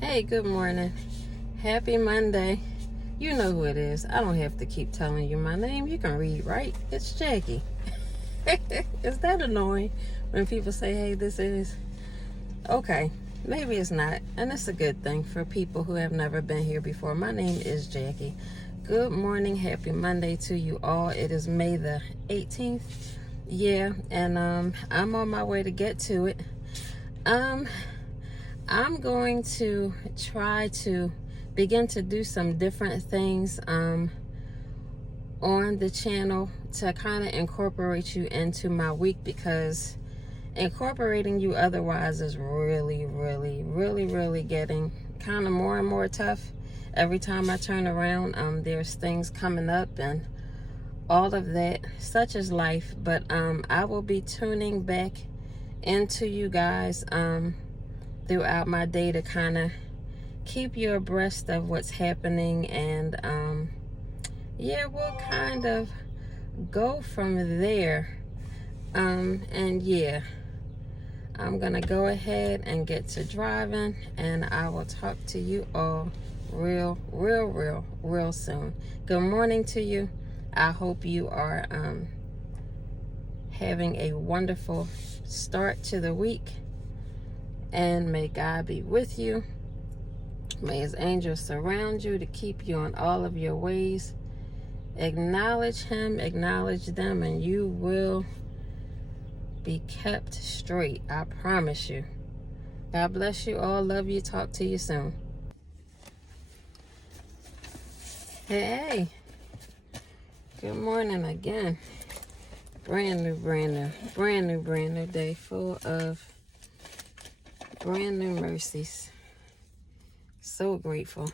Hey, good morning. Happy Monday. You know who it is. I don't have to keep telling you my name. You can read, right? It's Jackie. Is that annoying when people say, hey, this is? Okay, maybe it's not. And it's a good thing for people who have never been here before. My name is Jackie. Good morning. Happy Monday to you all. It is May the 18th. Yeah, and I'm on my way to get to it. I'm going to try to begin to do some different things on the channel to kind of incorporate you into my week, because incorporating you otherwise is really getting kind of more and more tough. Every time I turn around, there's things coming up and all of that. Such is life. But I will be tuning back into you guys throughout my day to kind of keep you abreast of what's happening, and yeah, we'll kind of go from there. And yeah, I'm gonna go ahead and get to driving, and I will talk to you all real soon. Good morning to you. I hope you are having a wonderful start to the week, and may God be with you. May his angels surround you to keep you on all of your ways. Acknowledge him, acknowledge them, and you will be kept straight. I promise you. God bless you all. Love you. Talk to you soon. Hey. Good morning again. Brand new day full of brand new mercies. So grateful.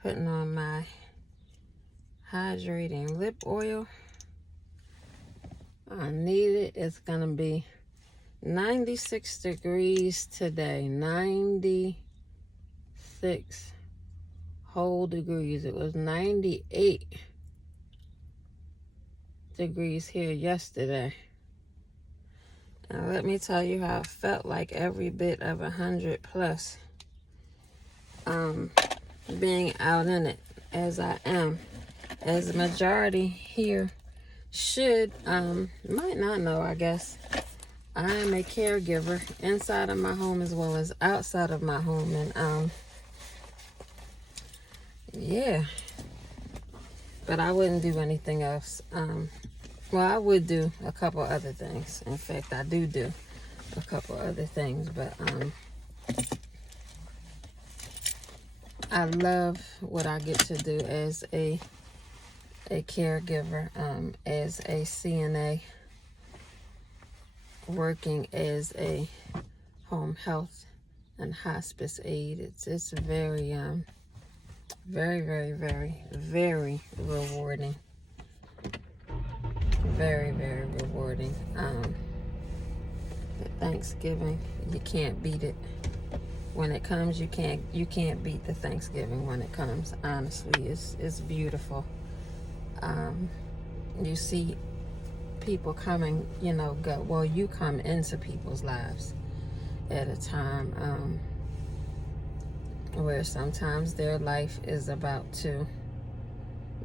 Putting on my hydrating lip oil. I need it. It's gonna be 96 degrees today. 96 whole degrees. It was 98 degrees here yesterday. Now let me tell you how I felt like every bit of 100 plus. Being out in it as I am, as the majority here should might not know, I guess. I am a caregiver inside of my home as well as outside of my home, and yeah, but I wouldn't do anything else. Well, I would do a couple other things. In fact, I do a couple other things, but I love what I get to do as a caregiver, as a CNA, working as a home health and hospice aide. It's very very rewarding. Very rewarding. Thanksgiving, you can't beat it. When it comes, you can't beat the Thanksgiving when it comes. Honestly, it's beautiful. You see people coming, go. Well, you come into people's lives at a time where sometimes their life is about to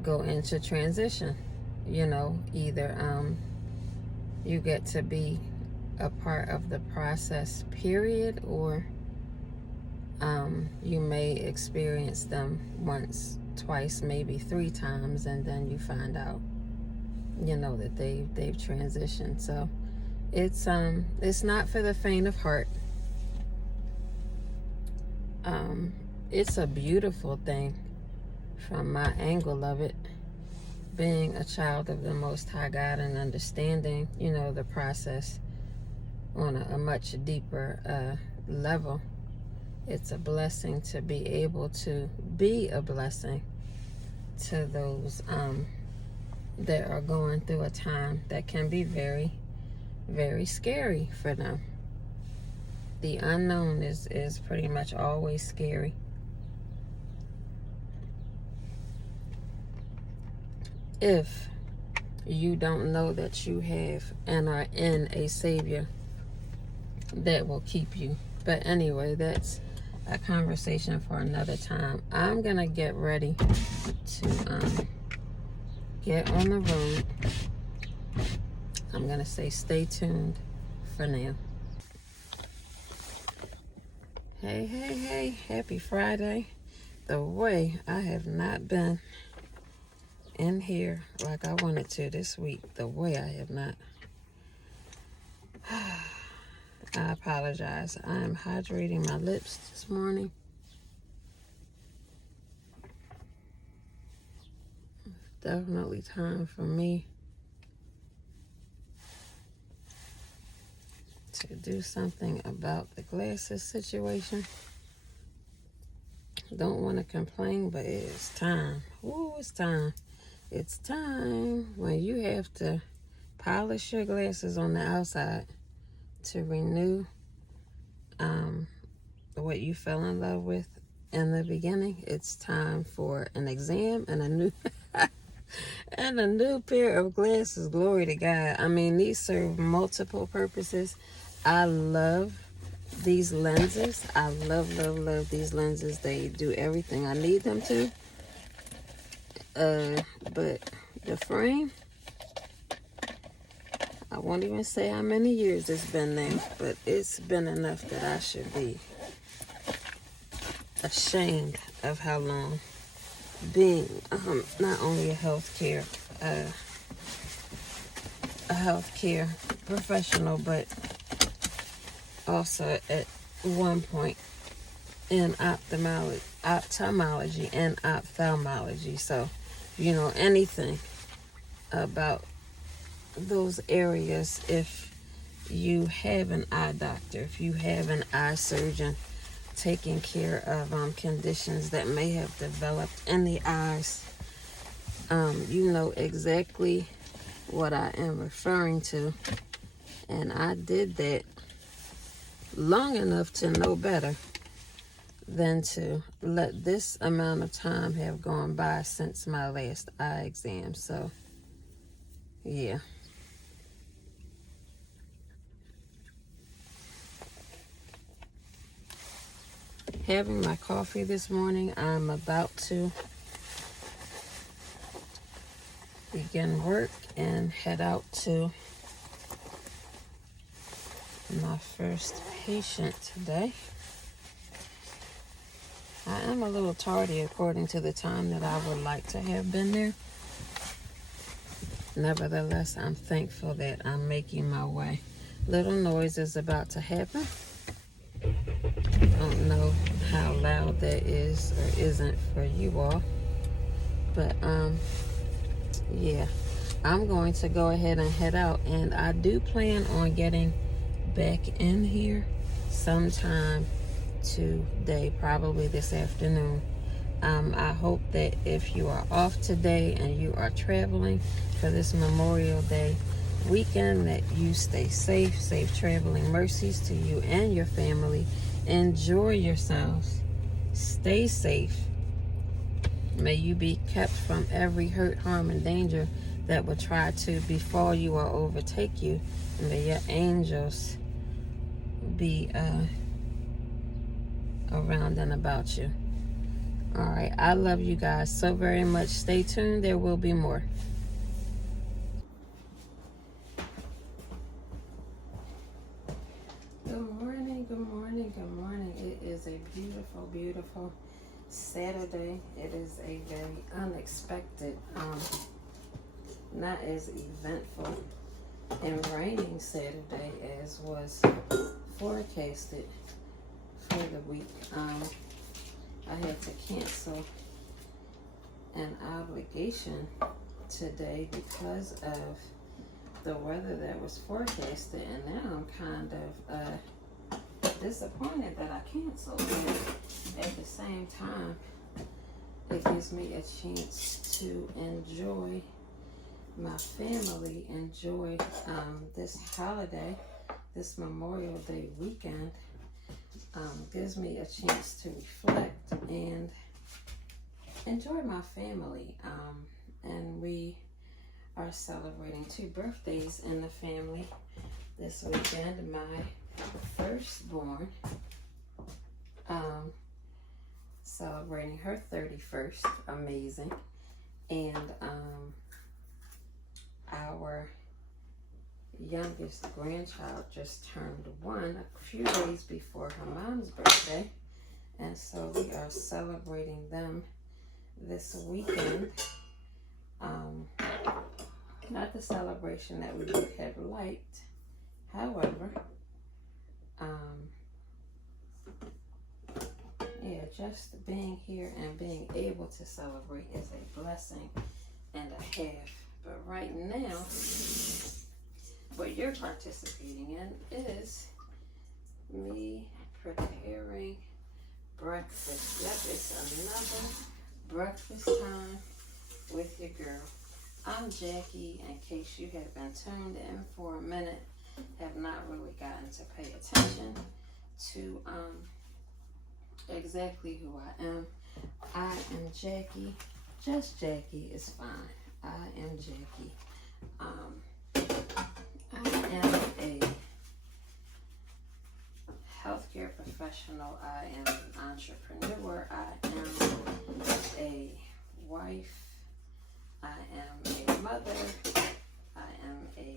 go into transition. Either you get to be a part of the process, period, or you may experience them once, twice, maybe 3 times, and then you find out, that they've transitioned. So it's not for the faint of heart. It's a beautiful thing from my angle of it, being a child of the Most High God and understanding, the process on a much deeper level. It's a blessing to be able to be a blessing to those that are going through a time that can be very, very scary for them. The unknown is pretty much always scary. If you don't know that you have and are in a Savior that will keep you. But anyway, that's a conversation for another time. I'm gonna get ready to get on the road. I'm gonna say stay tuned for now. Hey, happy Friday. The way I have not been in here like I wanted to this week, the way I have not. I apologize. I am hydrating my lips this morning. Definitely time for me to do something about the glasses situation. Don't want to complain, but it is time. Ooh, it's time. It's time when you have to polish your glasses on the outside to renew what you fell in love with in the beginning. It's time for an exam and a new and a new pair of glasses. Glory to God. I mean, these serve multiple purposes. I love these lenses. I love these lenses. They do everything I need them to. But the frame, I won't even say how many years it's been there, but it's been enough that I should be ashamed of how long being not only a healthcare professional, but also at one point in ophthalmology and ophthalmology. So, you know, anything about those areas, if you have an eye doctor, if you have an eye surgeon taking care of conditions that may have developed in the eyes, you know exactly what I am referring to. And I did that long enough to know better than to let this amount of time have gone by since my last eye exam. So, yeah. Having my coffee this morning, I'm about to begin work and head out to my first patient today. I am a little tardy according to the time that I would like to have been there. Nevertheless, I'm thankful that I'm making my way. Little noise is about to happen. Don't know how loud that is or isn't for you all. But, yeah. I'm going to go ahead and head out. And I do plan on getting back in here sometime today, probably this afternoon. I hope that if you are off today and you are traveling for this Memorial Day weekend, that you stay safe. Safe traveling mercies to you and your family. Enjoy yourselves. Stay safe. May you be kept from every hurt, harm, and danger that will try to befall you or overtake you. And may your angels be around and about you. All right, I love you guys so very much. Stay tuned. There will be more. Good morning. It is a beautiful, beautiful Saturday. It is a very unexpected, not as eventful and raining Saturday as was forecasted for the week. I had to cancel an obligation today because of the weather that was forecasted, and now I'm kind of disappointed that I canceled, but at the same time it gives me a chance to enjoy my family, enjoy this holiday, this Memorial Day weekend. Gives me a chance to reflect and enjoy my family. And we are celebrating 2 birthdays in the family this weekend. My firstborn celebrating her 31st. Amazing. And our youngest grandchild just turned 1 a few days before her mom's birthday. And so we are celebrating them this weekend. Not the celebration that we would have liked. However, yeah, just being here and being able to celebrate is a blessing and a half. But right now, what you're participating in is me preparing breakfast. Yep, it's another breakfast time with your girl. I'm Jackie, in case you have been tuned in for a minute, have not really gotten to pay attention to exactly who I am. I am Jackie. Just Jackie is fine. I am Jackie. I am a healthcare professional. I am an entrepreneur. I am a wife. I am a mother. I am a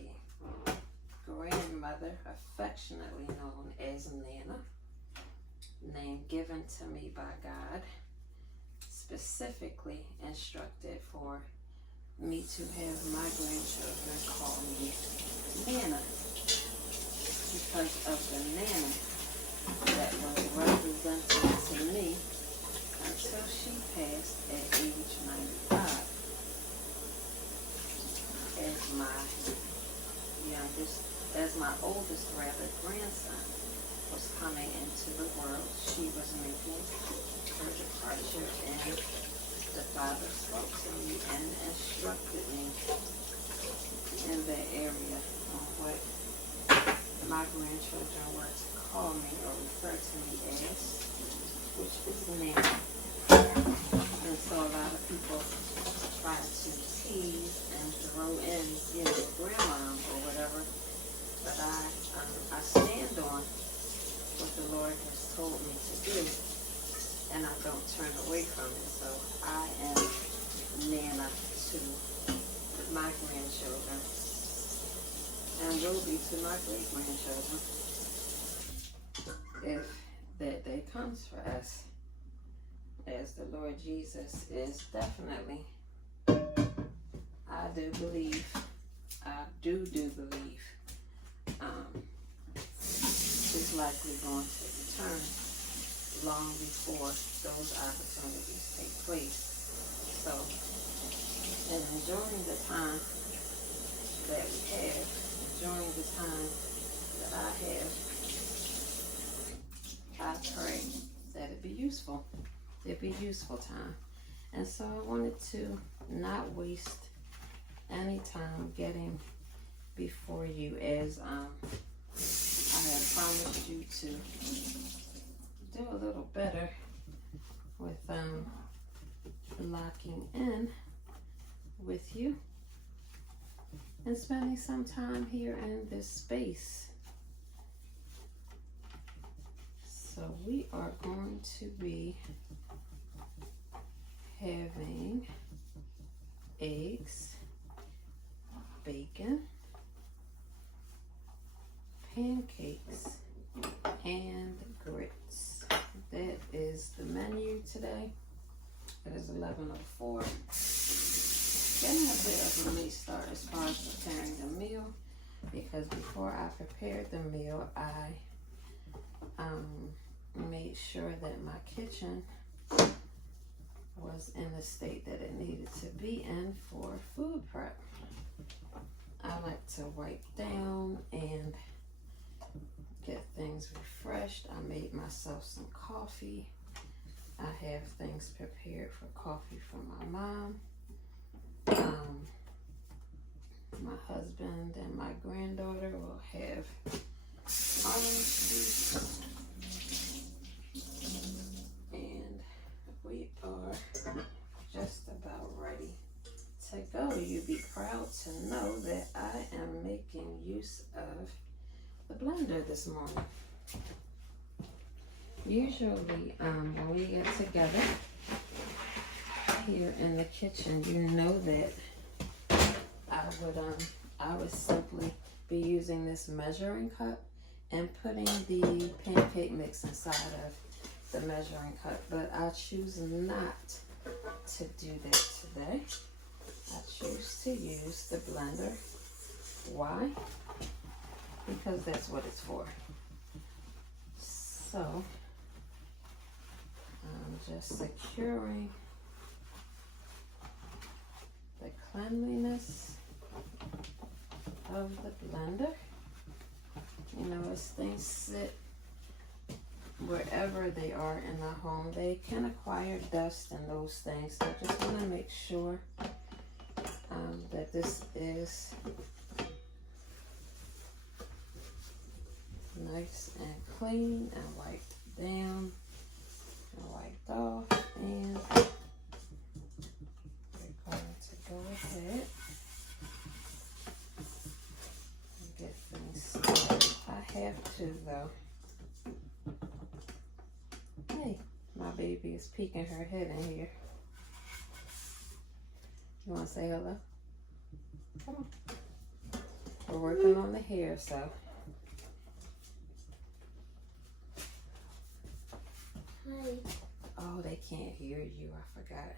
grandmother, affectionately known as Nana. Name given to me by God, specifically instructed for me to have my grandchildren call me Nana, because of the Nana that was represented to me until she passed at age 95 as my oldest grandson was coming into the world. She was making her departure, and the Father spoke to me and instructed me in that area on what my grandchildren were to call me or refer to me as, which is Nana. And so a lot of people try to tease and throw in, grandma or whatever, but I stand on what the Lord has told me to do, and I don't turn away from it. So I am Nana to my grandchildren, and will be to my great-grandchildren if that day comes for us, as the Lord Jesus is definitely, I do believe, is likely going to return long before those opportunities take place. So, and enjoying the time that we have, enjoying the time that I have, I pray that it be useful. It be useful time. And so I wanted to not waste any time getting before you, as I have promised you to do a little better with locking in with you and spending some time here in this space. So we are going to be having eggs, bacon, pancakes, and grits. That is the menu today. It is 11:04. Getting a bit of a late start as far as preparing the meal, because before I prepared the meal, I made sure that my kitchen was in the state that it needed to be in for food prep. I like to wipe down and get things refreshed. I made myself some coffee. I have things prepared for coffee for my mom. My husband and my granddaughter will have orange juice. And we are just about ready to go. You'd be proud to know that I am making use of the blender this morning. Usually, when we get together here in the kitchen, you know that I would simply be using this measuring cup and putting the pancake mix inside of the measuring cup, but I choose not to do that today. I choose to use the blender. Why? Because that's what it's for. So I'm just securing the cleanliness of the blender. You know, as things sit wherever they are in the home, they can acquire dust and those things. So I just want to make sure that this is nice and clean and wiped down and wiped off. And we're going to go ahead and get things started. I have to though. Hey, my baby is peeking her head in here. You want to say hello? Come on. We're working on the hair, so. Hi. Oh, they can't hear you. I forgot.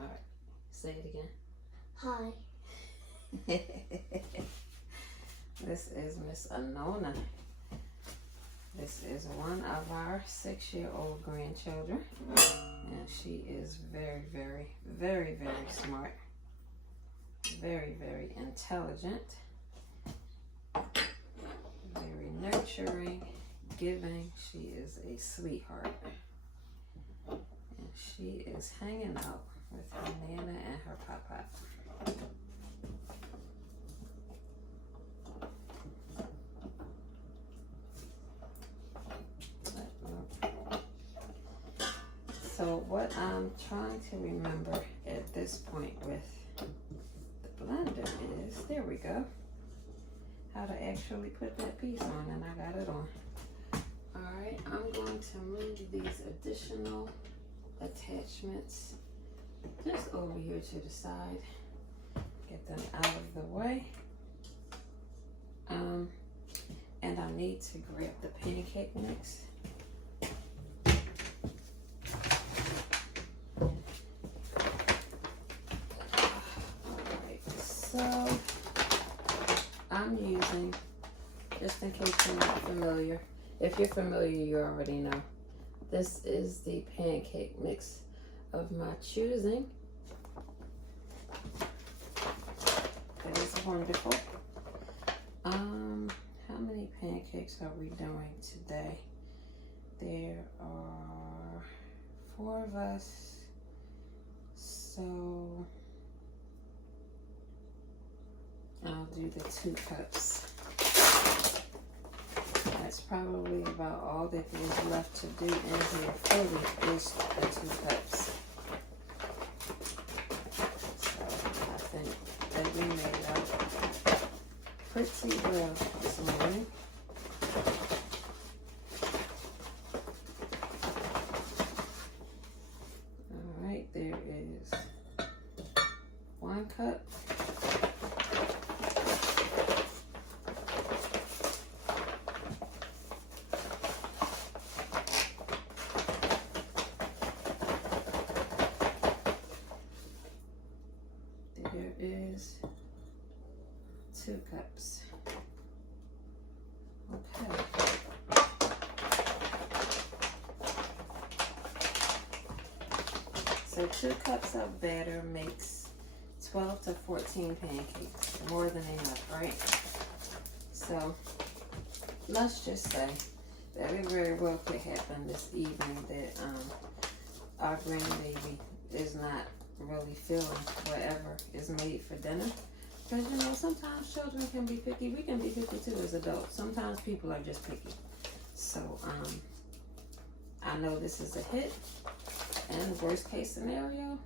All right. Say it again. Hi. This is Miss Anona. This is one of our 6-year-old grandchildren, and she is very, very, very, very smart, very, very intelligent, very nurturing, giving. She is a sweetheart, and she is hanging out with her Nana and her Papa. So what I'm trying to remember at this point with the blender is, there we go, how to actually put that piece on, and I got it on. Alright, I'm going to move these additional attachments just over here to the side, get them out of the way. And I need to grab the pancake mix. So I'm using, just in case you're not familiar, if you're familiar, you already know, this is the pancake mix of my choosing. It is wonderful. How many pancakes are we doing today? There are 4 of us, so I'll do the 2 cups. That's probably about all that is left to do in here fully is the 2 cups. So I think that we made out pretty well this morning. Alright, there is 1 cup. There is 2 cups. Okay. So 2 cups of batter makes 12 to 14 pancakes. More than enough, right? So let's just say that it very well could happen this evening that our grandbaby is not really feeling whatever is made for dinner. Because, you know, sometimes children can be picky. We can be picky too as adults. Sometimes people are just picky. So, I know this is a hit. And worst case scenario,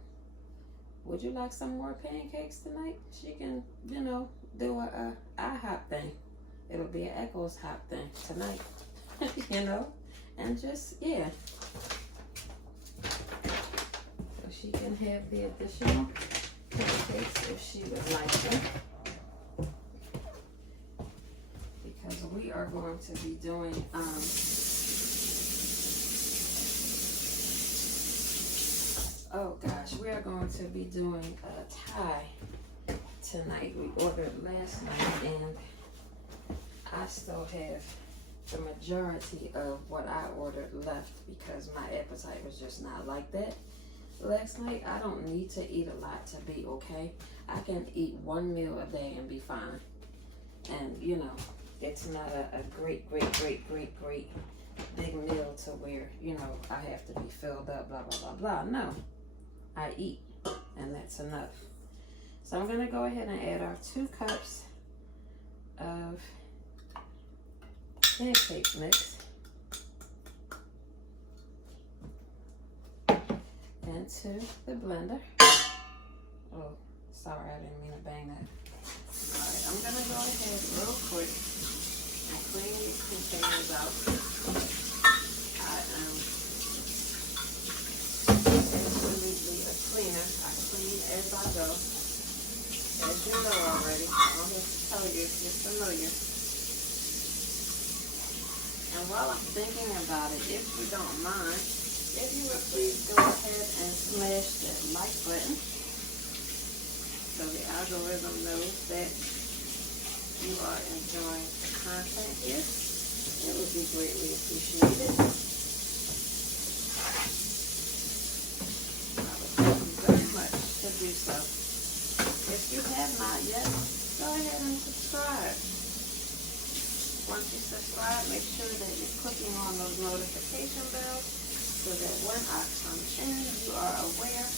would you like some more pancakes tonight? She can, you know, do a IHOP thing. It'll be an Echoes hop thing tonight. you know, and just, yeah. So she can have the additional pancakes if she would like them. Because we are going to be doing, oh gosh, we are going to be doing a Thai tonight. We ordered last night and I still have the majority of what I ordered left because my appetite was just not like that last night. I don't need to eat a lot to be okay. I can eat one meal a day and be fine. And you know, it's not a great big meal to where, you know, I have to be filled up, blah, blah, blah, blah. No, I eat and that's enough. So I'm gonna go ahead and add our 2 cups of pancake mix into the blender. Oh, sorry, I didn't mean to bang that. Alright, I'm gonna go ahead real quick and clean these containers out. I am absolutely a cleaner. I clean as I go. As you know already, I don't have to tell you, you're familiar. And while I'm thinking about it, if you don't mind, if you would please go ahead and smash that like button so the algorithm knows that you are enjoying the content here. It would be greatly appreciated. I would thank you very much to do so. If you have not yet, go ahead and subscribe. Once you subscribe, make sure that you're clicking on those notification bells so that when I come in, you are aware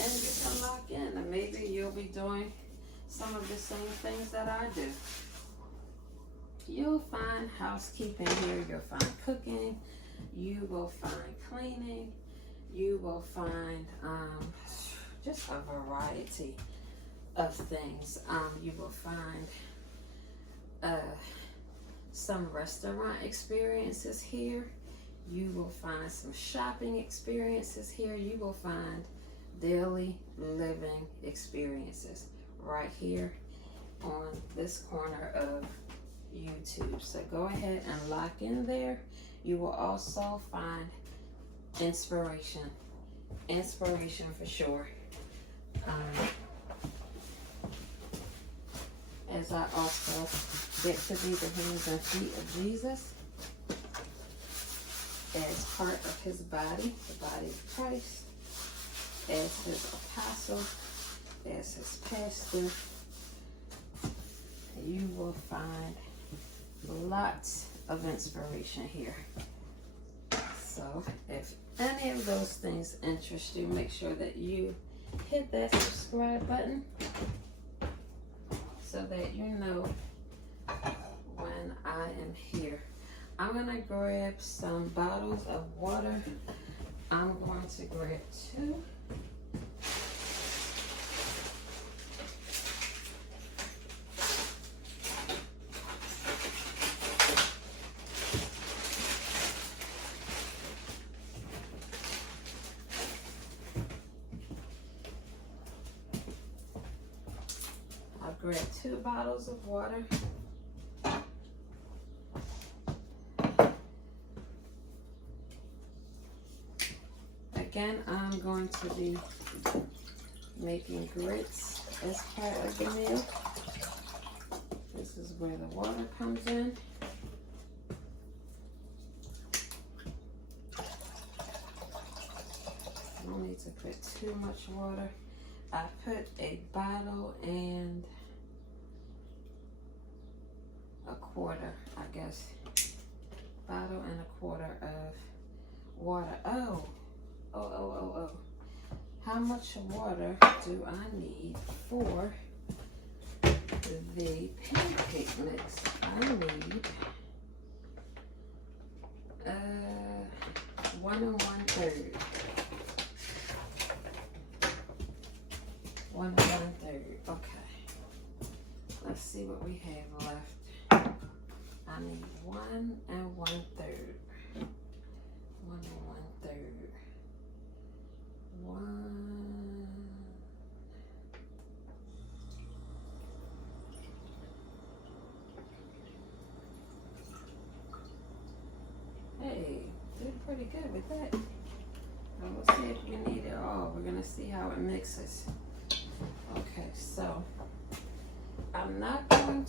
and you can lock in. And maybe you'll be doing some of the same things that I do. You'll find housekeeping here. You'll find cooking. You will find cleaning. You will find just a variety of things. You will find some restaurant experiences here. You will find some shopping experiences here. You will find daily living experiences right here on this corner of YouTube. So go ahead and lock in there. You will also find inspiration. Inspiration for sure. As I also get to be the hands and feet of Jesus as part of his body, the body of Christ, as his apostle, as his pastor. You will find lots of inspiration here. So if any of those things interest you, make sure that you hit that subscribe button so that you know when I am here. I'm gonna grab some bottles of water. I'm going to grab 2. I'll grab 2 bottles of water. Again, I'm going to be making grits as part of the meal. This is where the water comes in. Don't need to put too much water. I put a bottle and a quarter, I guess. Bottle and a quarter of water. Oh. How much water do I need for the pancake mix? I need 1 1/3. 1 1/3. Okay. Let's see what we have left. I I need 1 1/3. 1 1/3. 1. Hey, did pretty good with that. Now we'll see if you need it all. We're gonna see how it mixes. Okay, so I'm not going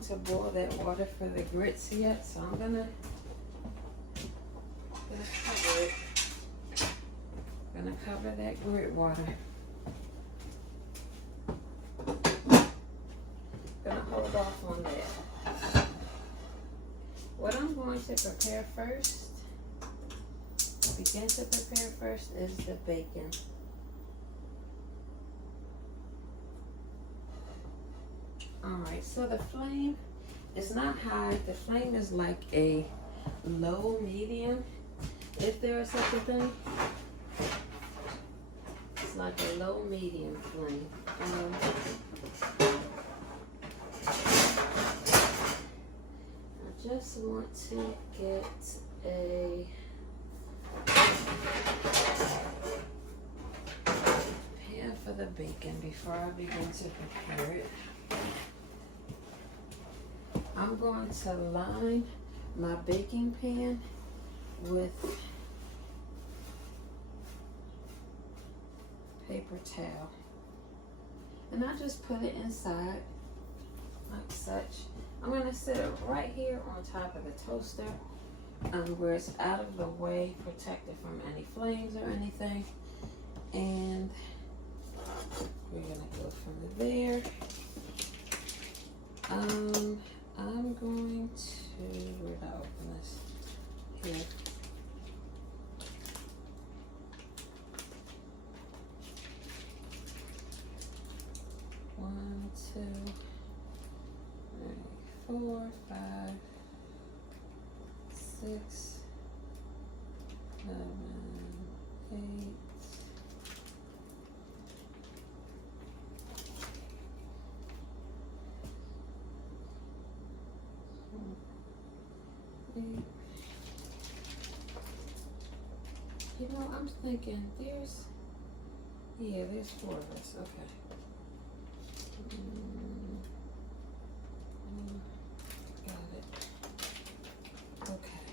to boil that water for the grits yet, so I'm gonna cover it. Gonna cover that grit water. Gonna hold off on that. What I'm going to prepare first, begin to prepare first, is the bacon. Alright, so the flame is not high. The flame is like a low medium, if there is such a thing. It's like a low medium flame. I just want to get a pan for the bacon before I begin to prepare it. I'm going to line my baking pan with paper towel. And I just put it inside like such. I'm going to set it right here on top of the toaster where it's out of the way, protected from any flames or anything. And we're going to go from there. I'm going to, where did I open this? Here. One, 2, 3, 4, 5, 6, 7, 8. You know, I'm thinking there's 4 of us. Okay. Got it. Okay.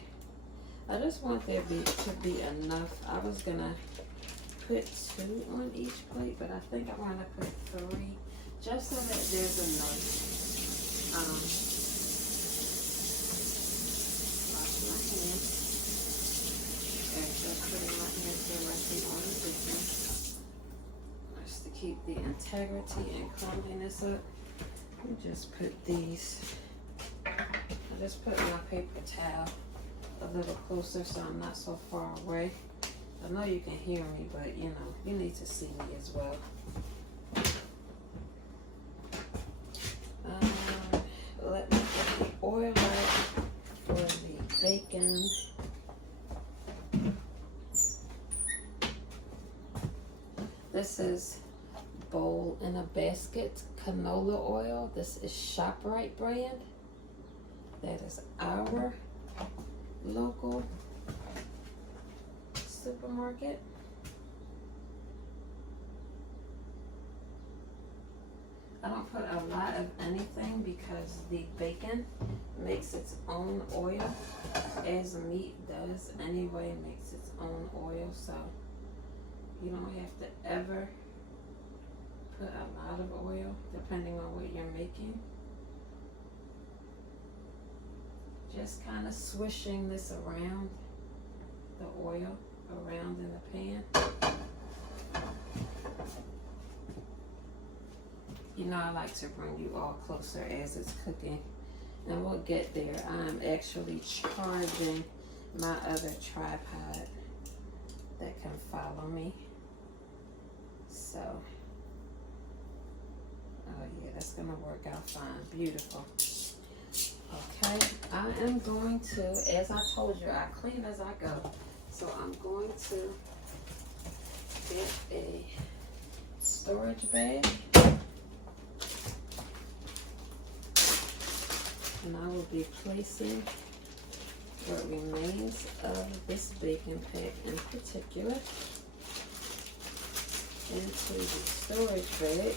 I just want there to be enough. I was gonna put 2 on each plate, but I think I want to put 3, just so that there's enough. Wash my hands. Just putting my hands directly on the bacon, just to keep the integrity and cleanliness up. Let me just put these. I just put my paper towel a little closer so I'm not so far away. I know you can hear me, but you know, you need to see me as well. Let me put the oil out for the bacon. This is Bowl in a Basket canola oil. This is ShopRite brand. That is our local supermarket. I don't put a lot of anything because the bacon makes its own oil, as meat does anyway, makes its own oil, so you don't have to ever put a lot of oil depending on what you're making. Just kind of swishing this around, the oil around in the pan. You know, I like to bring you all closer as it's cooking, and we'll get there. I'm actually charging my other tripod that can follow me. So, oh yeah, that's gonna work out fine. Beautiful. Okay, I am going to, as I told you, I clean as I go. So I'm going to get a storage bag. And I will be placing what remains of this bacon pack in particular into the storage bag.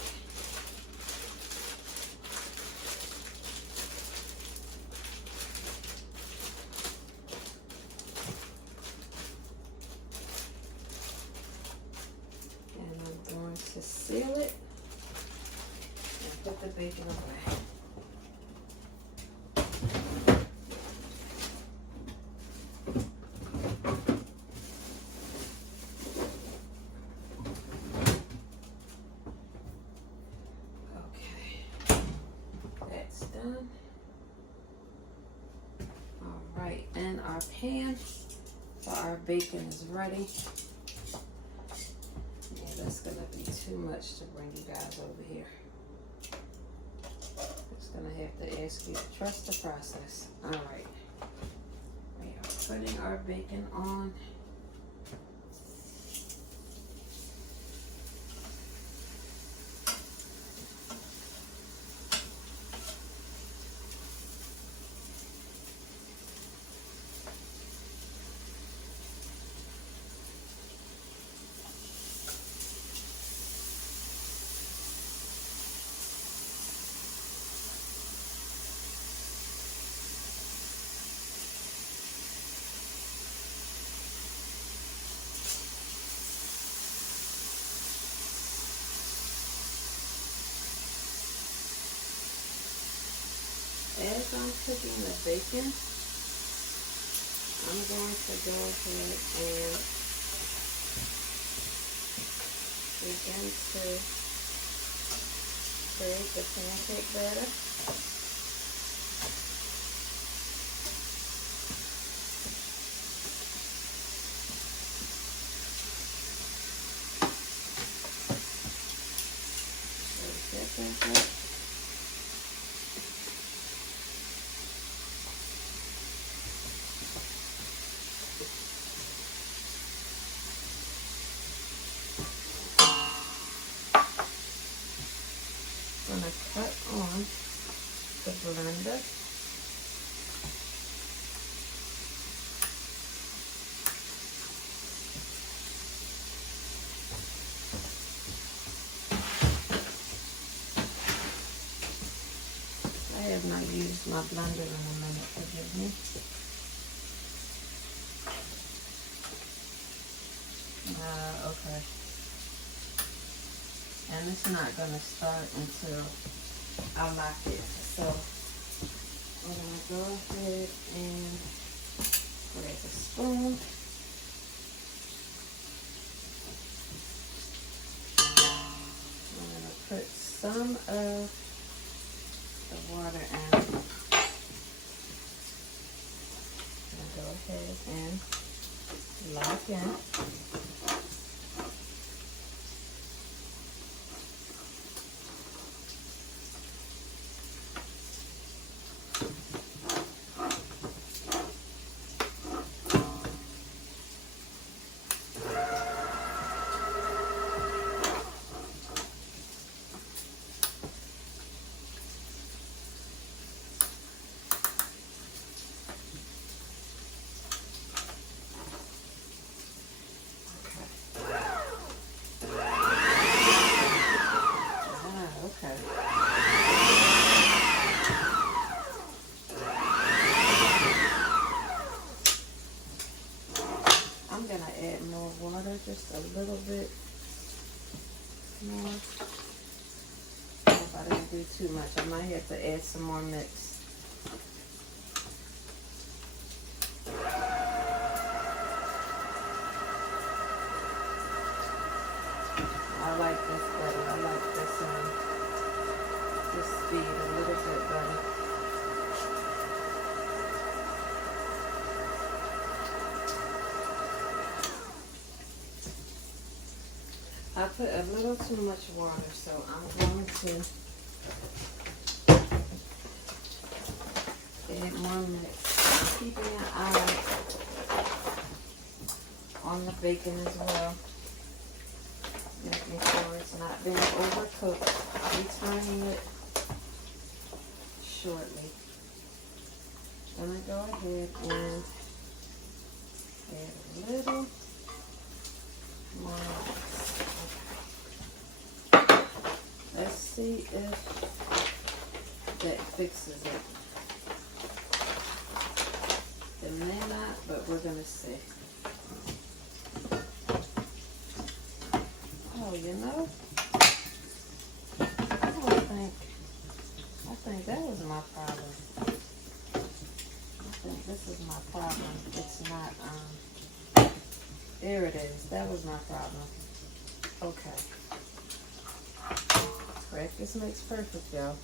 And I'm going to seal it and put the bacon away. Alright, and our pan for our bacon is ready. Yeah, that's gonna be too much to bring you guys over here. Just gonna have to ask you to trust the process. Alright, we are putting our bacon on. As I'm cooking the bacon, I'm going to go ahead and begin to create the pancake batter. I'm going to cut on the blender. I have not used my blender in a minute, forgive me. Okay. And it's not going to start until I lock it. So I'm going to go ahead and grab a spoon. I'm going to put some of the water in. And go ahead and lock in. Just a little bit more. If I didn't do too much, I might have to add some more mix. I like this better. I like this speed a little bit better. I put a little too much water, so I'm going to add more mix. I'm keeping an eye on the bacon as well, making sure it's not being overcooked. I'll be turning it shortly. gonna go ahead and add a little more. Okay. Let's see if that fixes it. It may not, but we're gonna see. Oh, you know, I think that was my problem. I think this is my problem. It's not, there it is. That was my problem. Okay. Practice makes perfect, y'all.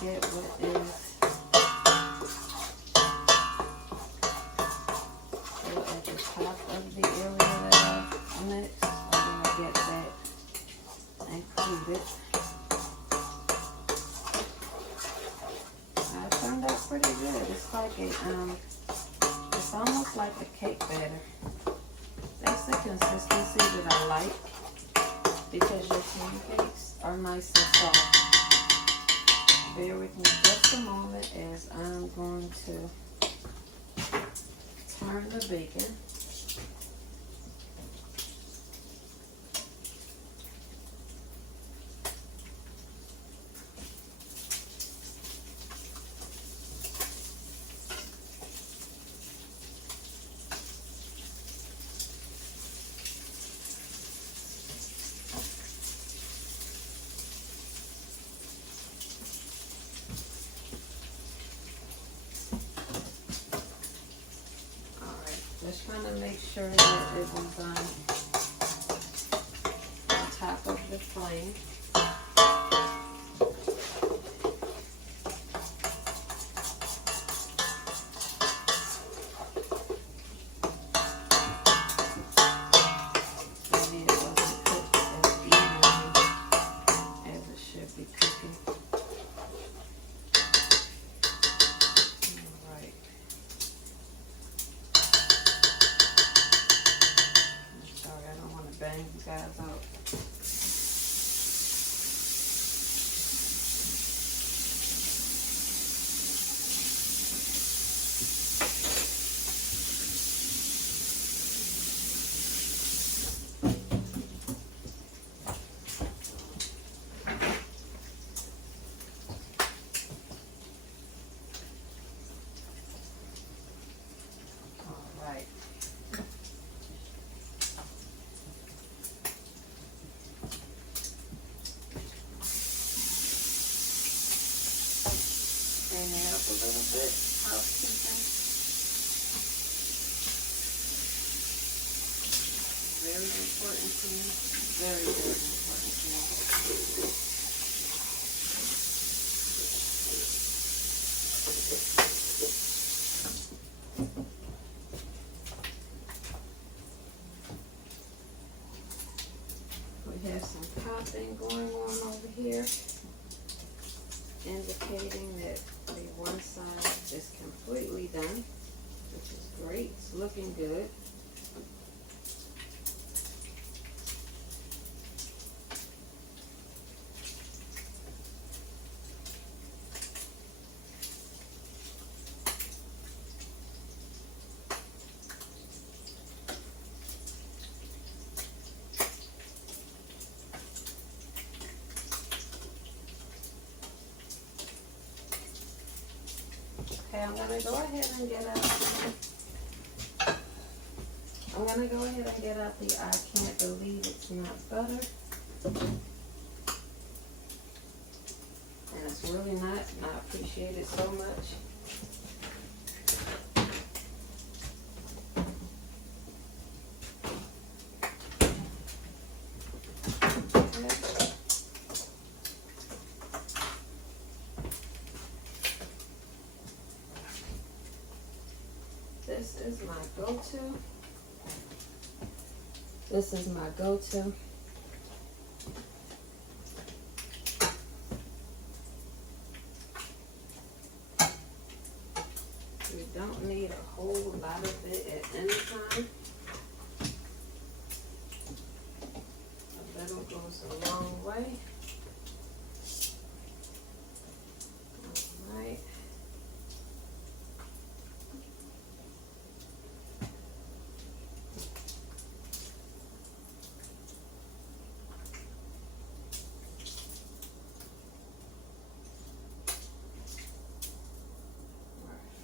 Get what is so at the top of the area that I've mixed. I'm going to get that included. It turned out pretty good. It's like a it's almost like a cake batter. That's the consistency that I like because your pancakes are nice and soft. Bear with me just a moment as I'm going to turn the bacon. Just trying to make sure that it was on top of the flame. Maybe it wasn't cooked as evenly as it should be cooking. Bang you guys out. All right. Clean it up a little bit, housekeeping. Very important to me. Very, very important to me. We have some popping going on over here, indicating that the one side is completely done, which is great. It's looking good. Okay, I'm gonna go ahead and get out. I'm gonna go ahead and get out the I can't believe it's not butter. And it's really not, and I appreciate it so much. This is my go-to. This is my go-to. You don't need a whole lot of it at any time. A little goes a long way. All right.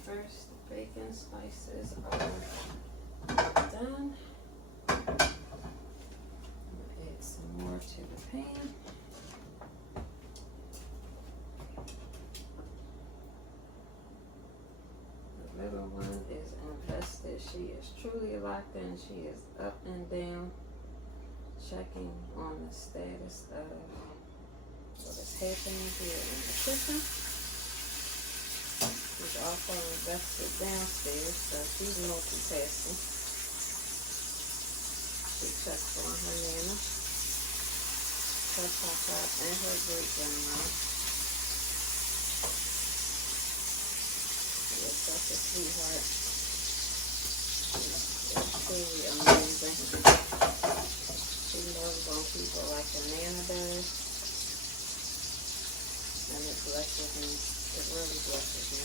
First, the bacon slices are done. Add some more to the pan. The little one is invested. She is truly locked in. She is up and down, checking on the status of what is happening here in the kitchen. She's also invested downstairs, so she's multitasking. She checks on her Nana, her pop-pop, and her great-grandma. She is such a sweetheart. She's truly amazing. She loves on people like her Nana does. And it blesses me. It really blesses me.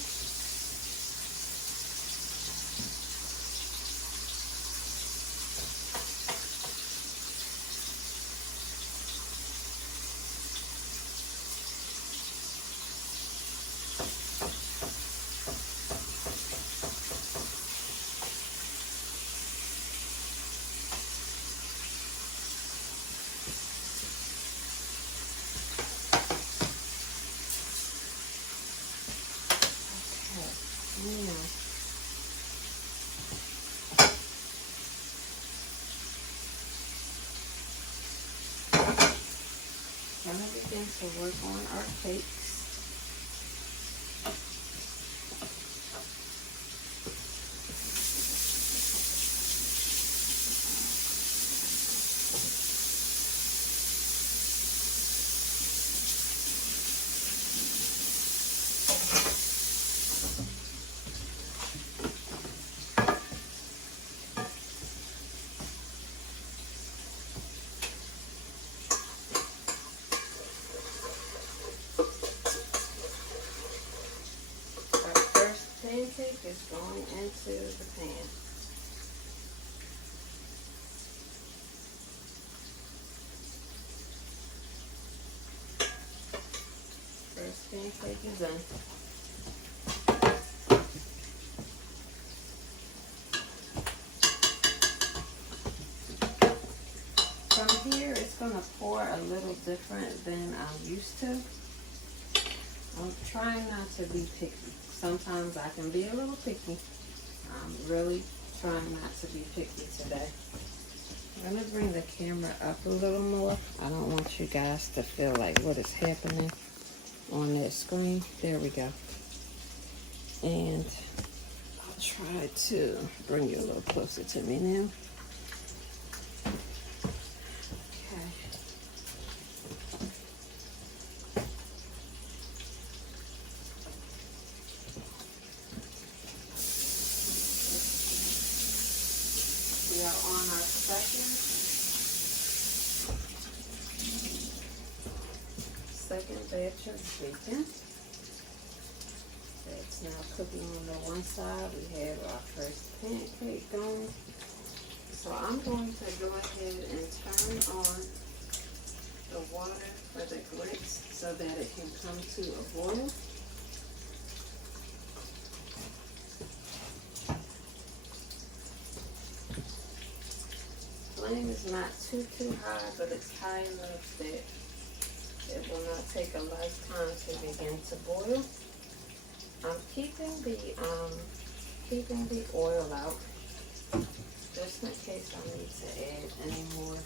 Gonna begin to work on our cakes. Pancake is going into the pan. First pancake is done. From here, it's going to pour a little different than I'm used to. I'm trying not to be picky. Sometimes I can be a little picky. I'm really trying not to be picky today. I'm going to bring the camera up a little more. I don't want you guys to feel like what is happening on that screen. There we go. And I'll try to bring you a little closer to me now. We are on our second batch of bacon. It's now cooking on the one side. We have our first pancake going. So I'm going to go ahead and turn on the water for the grits so that it can come to a boil. Flame is not too high, but it's high enough that it will not take a lifetime to begin to boil. I'm keeping the oil out just in case I need to add any more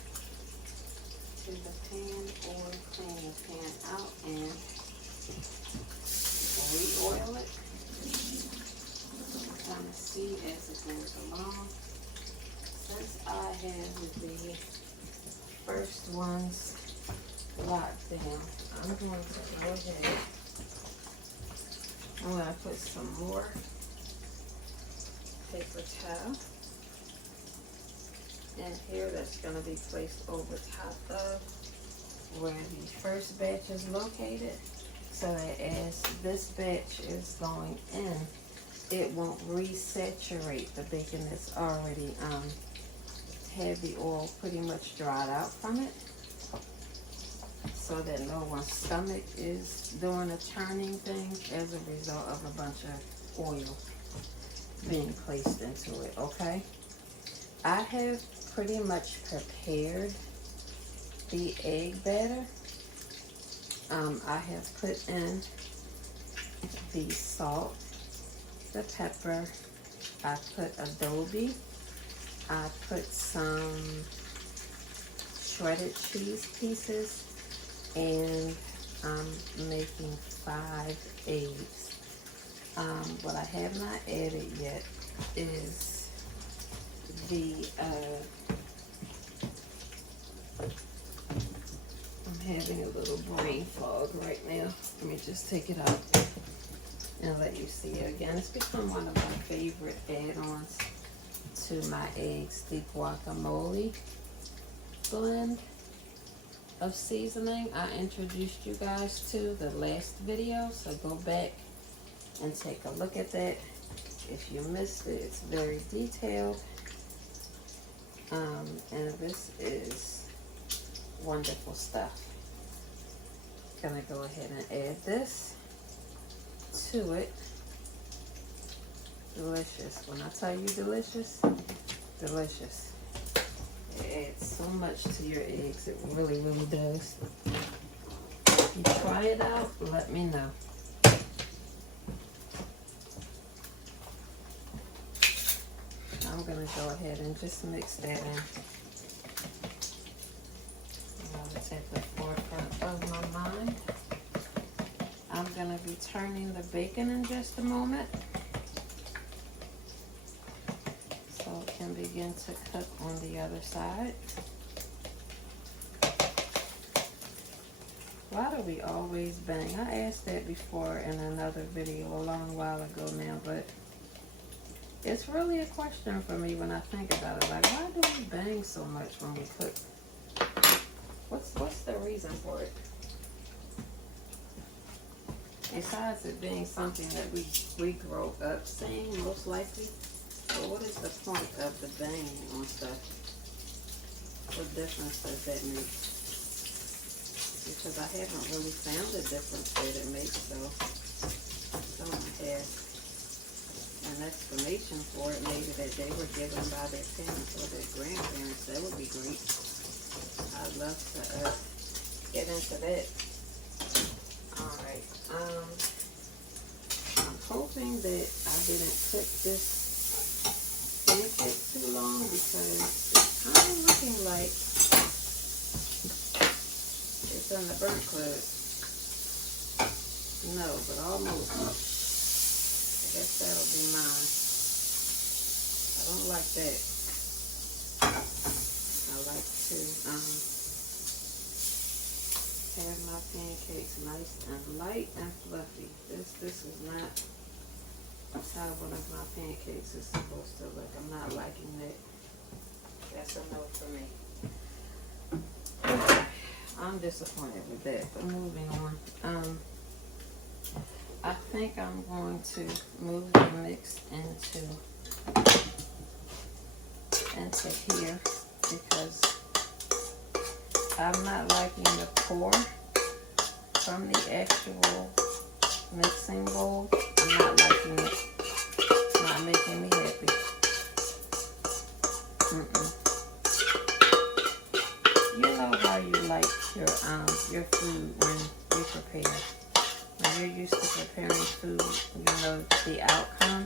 to the pan or clean the pan out and re-oil it. Kind of see as it things along. Since I have the first ones locked down, I'm going to go ahead. I'm going to put some more paper towel in here that's going to be placed over top of where the first batch is located, so that as this batch is going in, it won't resaturate the bacon that's already had the oil pretty much dried out from it, so that no one's stomach is doing a churning thing as a result of a bunch of oil being placed into it. Okay, I have pretty much prepared the egg batter. I have put in the salt, the pepper, I put adobe, I put some shredded cheese pieces, and I'm making 5 eggs. What I have not added yet is the I'm having a little brain fog right now. Let me just take it out and let you see it again. It's become one of my favorite add-ons to my eggs, the guacamole blend of seasoning I introduced you guys to the last video, so go back and take a look at that. If you missed it, it's very detailed, and this is wonderful stuff. Gonna go ahead and add this to it. Delicious. When I tell you delicious, delicious. It adds so much to your eggs. It really, really does. If you try it out, let me know. I'm gonna go ahead and just mix that in. It's at the forefront of my mind. I'm gonna be turning the bacon in just a moment, so it can begin to cook on the other side. Why do we always bang? I asked that before in another video a long while ago now, but it's really a question for me when I think about it. Like, why do we bang so much when we cook? What's the reason for it? Besides it being something that we grow up seeing, most likely. But what is the point of the banging on stuff? What difference does that make? Because I haven't really found a difference that it makes, so someone has an explanation for it, maybe that they were given by their parents or their grandparents. That would be great. I'd love to get into that. Alright, I'm hoping that I didn't cook this pancake too long, because it's kind of looking like it's in the burnt club. No, but almost. I guess that'll be mine. I don't like that. I like to have my pancakes nice and light and fluffy. This is not how one of my pancakes is supposed to look. I'm not liking that. That's a no for me. I'm disappointed with that, but moving on. I think I'm going to move the mix into here, because I'm not liking the pour from the actual mixing bowl. I'm not liking it. It's not making me happy. You know how you like your food when you prepare. When you're used to preparing food, you know the outcome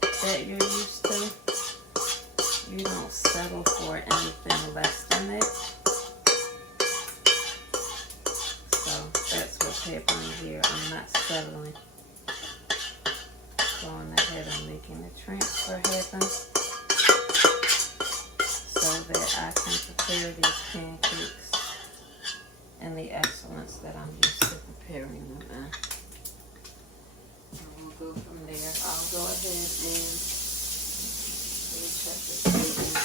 that you're used to. You don't settle for anything less than that. So that's what's happening here. I'm not settling. Going ahead and making the transfer happen so that I can prepare these pancakes in the excellence that I'm used to preparing them in. And we'll go from there. I'll go ahead and recheck the seasoning.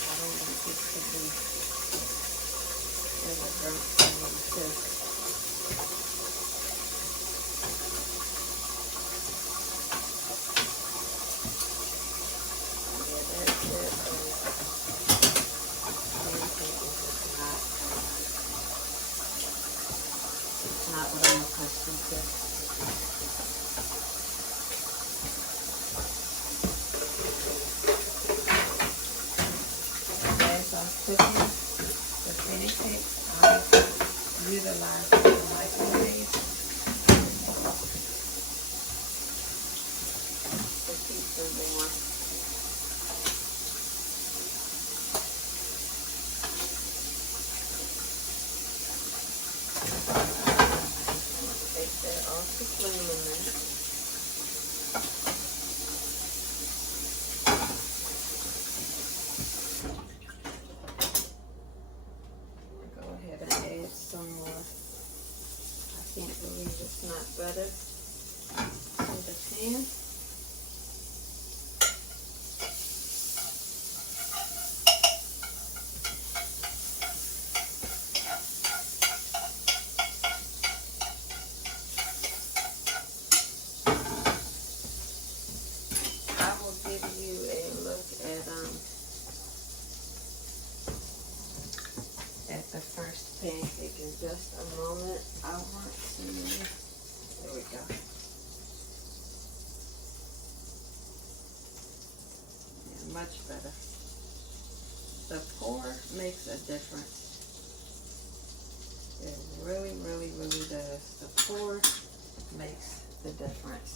I don't want this to be overburnt for me too. Not what I'm accustomed to. As I'm cooking the pancakes, I'm utilizing the microwave to keep them warm. Take that off the flame a minute. Go ahead and add some more. I can't believe it's not butter to the pan. I will give you a look at the first pancake in just a moment. I want to, there we go. Yeah, much better. The pour makes a difference. It really, really, really does. The pour makes the difference.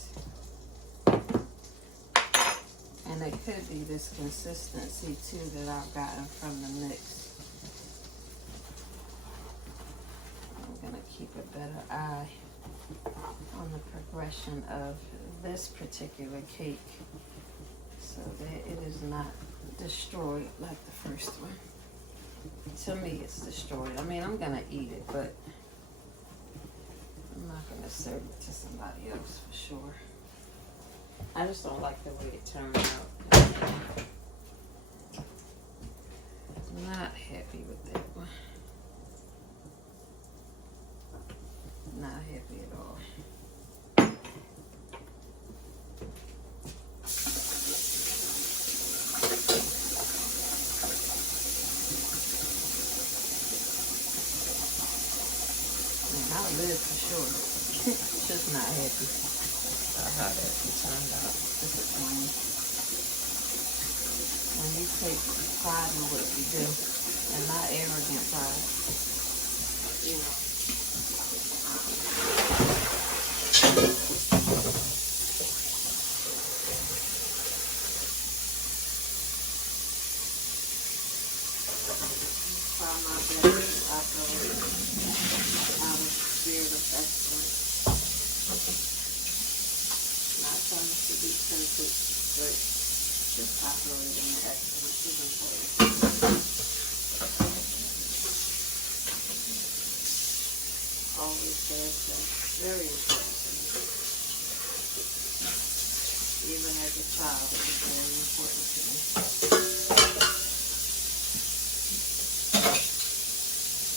And it could be this consistency too that I've gotten from the mix. I'm gonna keep a better eye on the progression of this particular cake so that it is not destroyed like the first one. To me, it's destroyed. I mean, I'm gonna eat it, but I'm not gonna serve it to somebody else for sure. I just don't like the way it turned out. Not happy with that one. Not happy at all. Man, I'll live for sure. Just not happy. How that turned out. Disappointing. When you take pride in what you do, and not arrogant pride, you know. Try my best to operate out of spirit of excellence. Not trying to be perfect, but just operating in excellence is important. Always has been very important to me. Even as a child, it was very important to me.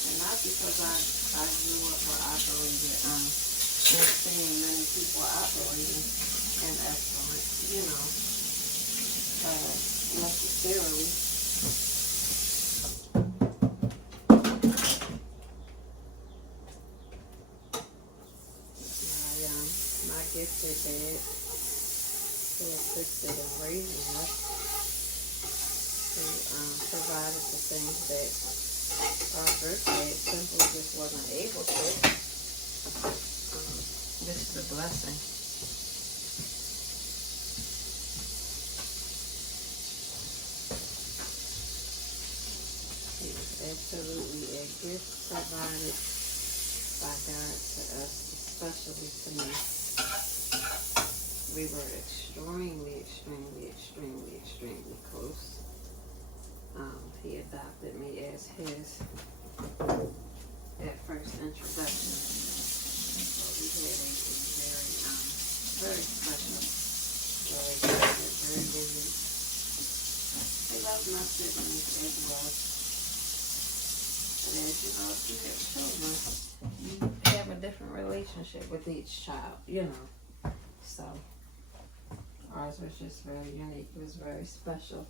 And not because I grew up or operated and seeing many people operating in excellence, you know, necessarily. My gifted dad, who assisted in raising us, who provided the things that our birth dad simply just wasn't able to. This is a blessing. It was absolutely a gift provided by God to us, especially to me. We were extremely close. He adopted me as his at first introduction. So we had a very special, very unique. They love my siblings as well. And as you know, if you have children, you have a different relationship with each child, you know. So ours was just very unique. It was very special.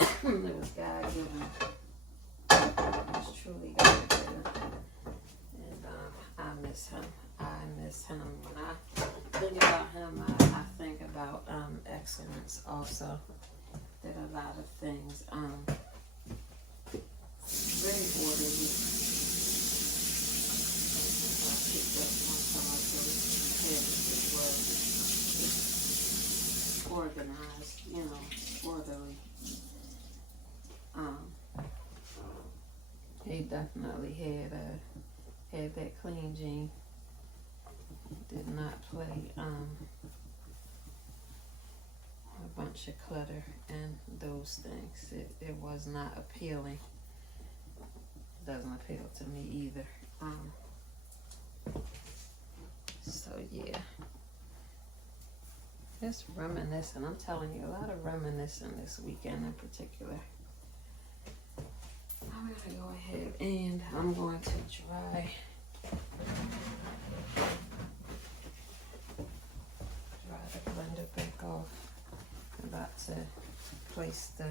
It was God given. It was truly God given. And I miss him. When I think about him, I think about excellence also. Did a lot of things very orderly. I picked up on some of those habits as well. Organized, you know, orderly. He definitely had that clean gene. Did not play a bunch of clutter and those things. It was not appealing. Doesn't appeal to me either. So yeah. Just reminiscing. I'm telling you, a lot of reminiscing this weekend in particular. I'm gonna go ahead and I'm going to dry the blender back off. I'm about to place the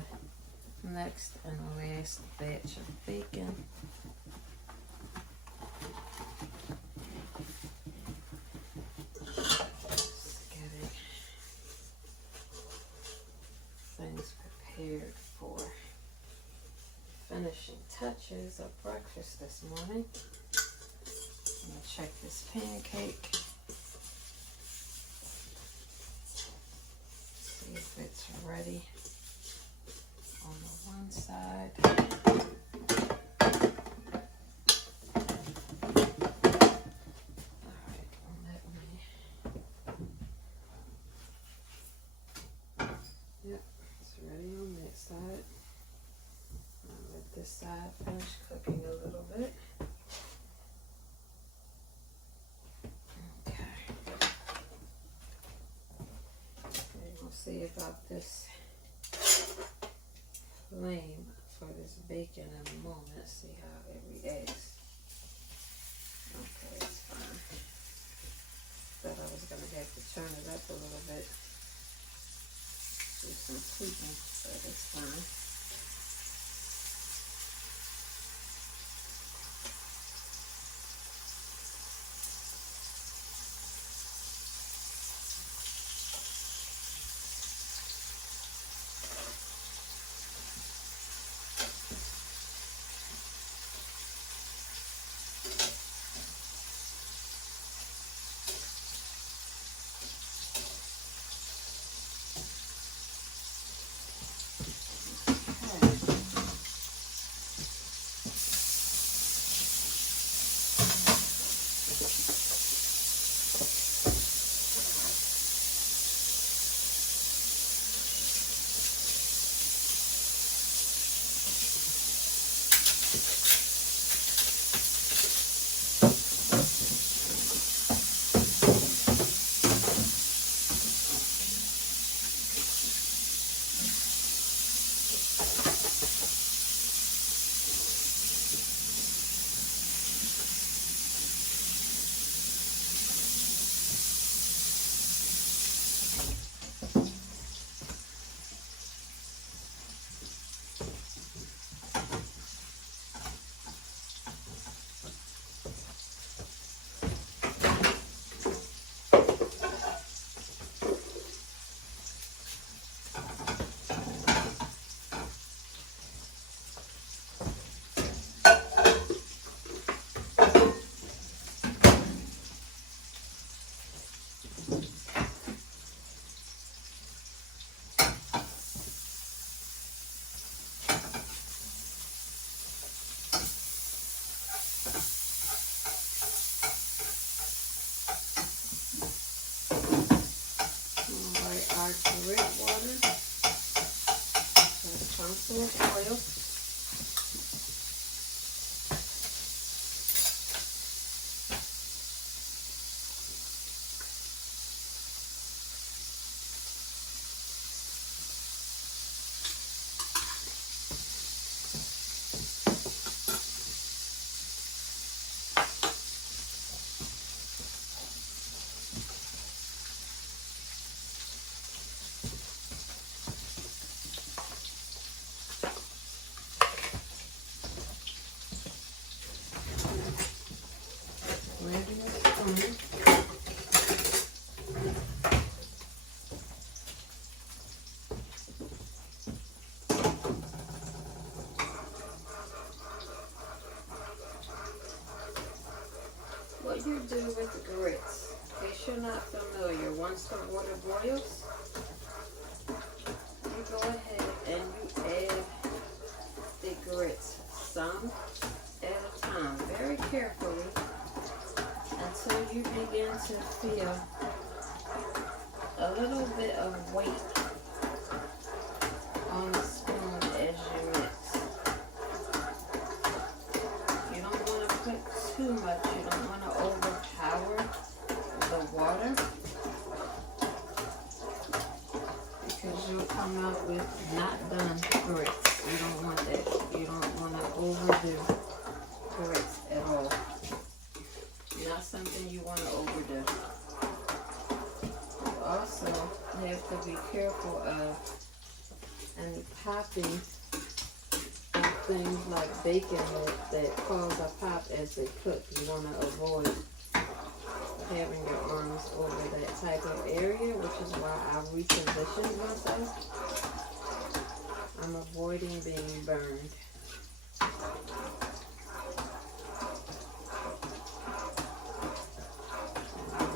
next and last batch of bacon. Just getting things prepared for finishing touches of breakfast this morning. I'm gonna check this pancake. See if it's ready on the one side. Alright, let me. Yep, it's ready on that side. I'll let this side finish cooking a little bit. See about this flame for this bacon in a moment. See how it reacts. Okay, it's fine. Thought I was gonna have to turn it up a little bit. Do some tweaking, but it's fine. red water. A spoonful of oil. What you do with the grits, in case you're not familiar, once the water boils, you go ahead and you add the grits, some at a time, very carefully, until you begin to feel a little bit of weight on the spoon as you mix. You don't want to put too much. You don't want to overpower the water, because you'll come out with not done grits. You don't want that. You don't want to overdo grits at all. Not something you want to overdo. You also have to be careful of any popping of things like bacon that cause a pop as they cook. You want to avoid having your arms over that type of area, which is why I repositioned myself. I'm avoiding being burned.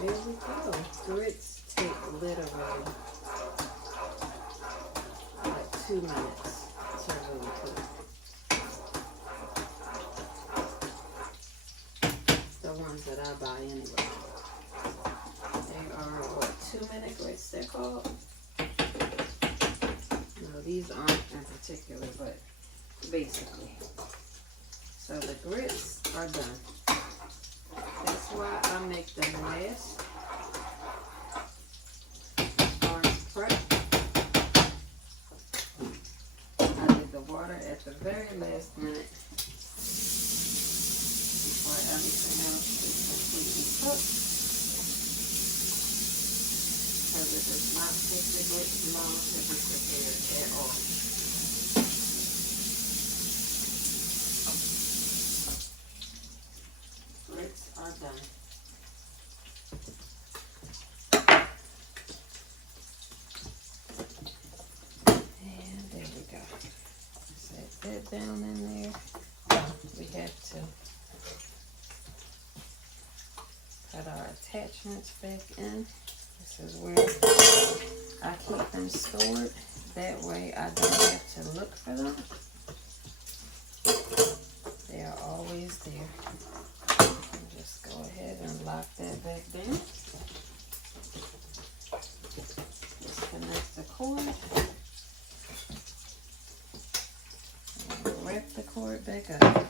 There we go. Grits take literally like 2 minutes to really cook. The ones that I buy anyway. They are, what, 2-minute grits they're called? No, these aren't in particular, but basically. So the grits are done. That's why I make them last. Orange prep. I did the water at the very last minute before everything else is completely cooked. Because it does not take the grits long to be prepared at all. Grits are done. And there we go. Set that down in there. We have to put our attachments back in. This is where I keep them stored. That way I don't have to look for them. They are always there. Just go ahead and lock that back down. Disconnect the cord. And wrap the cord back up.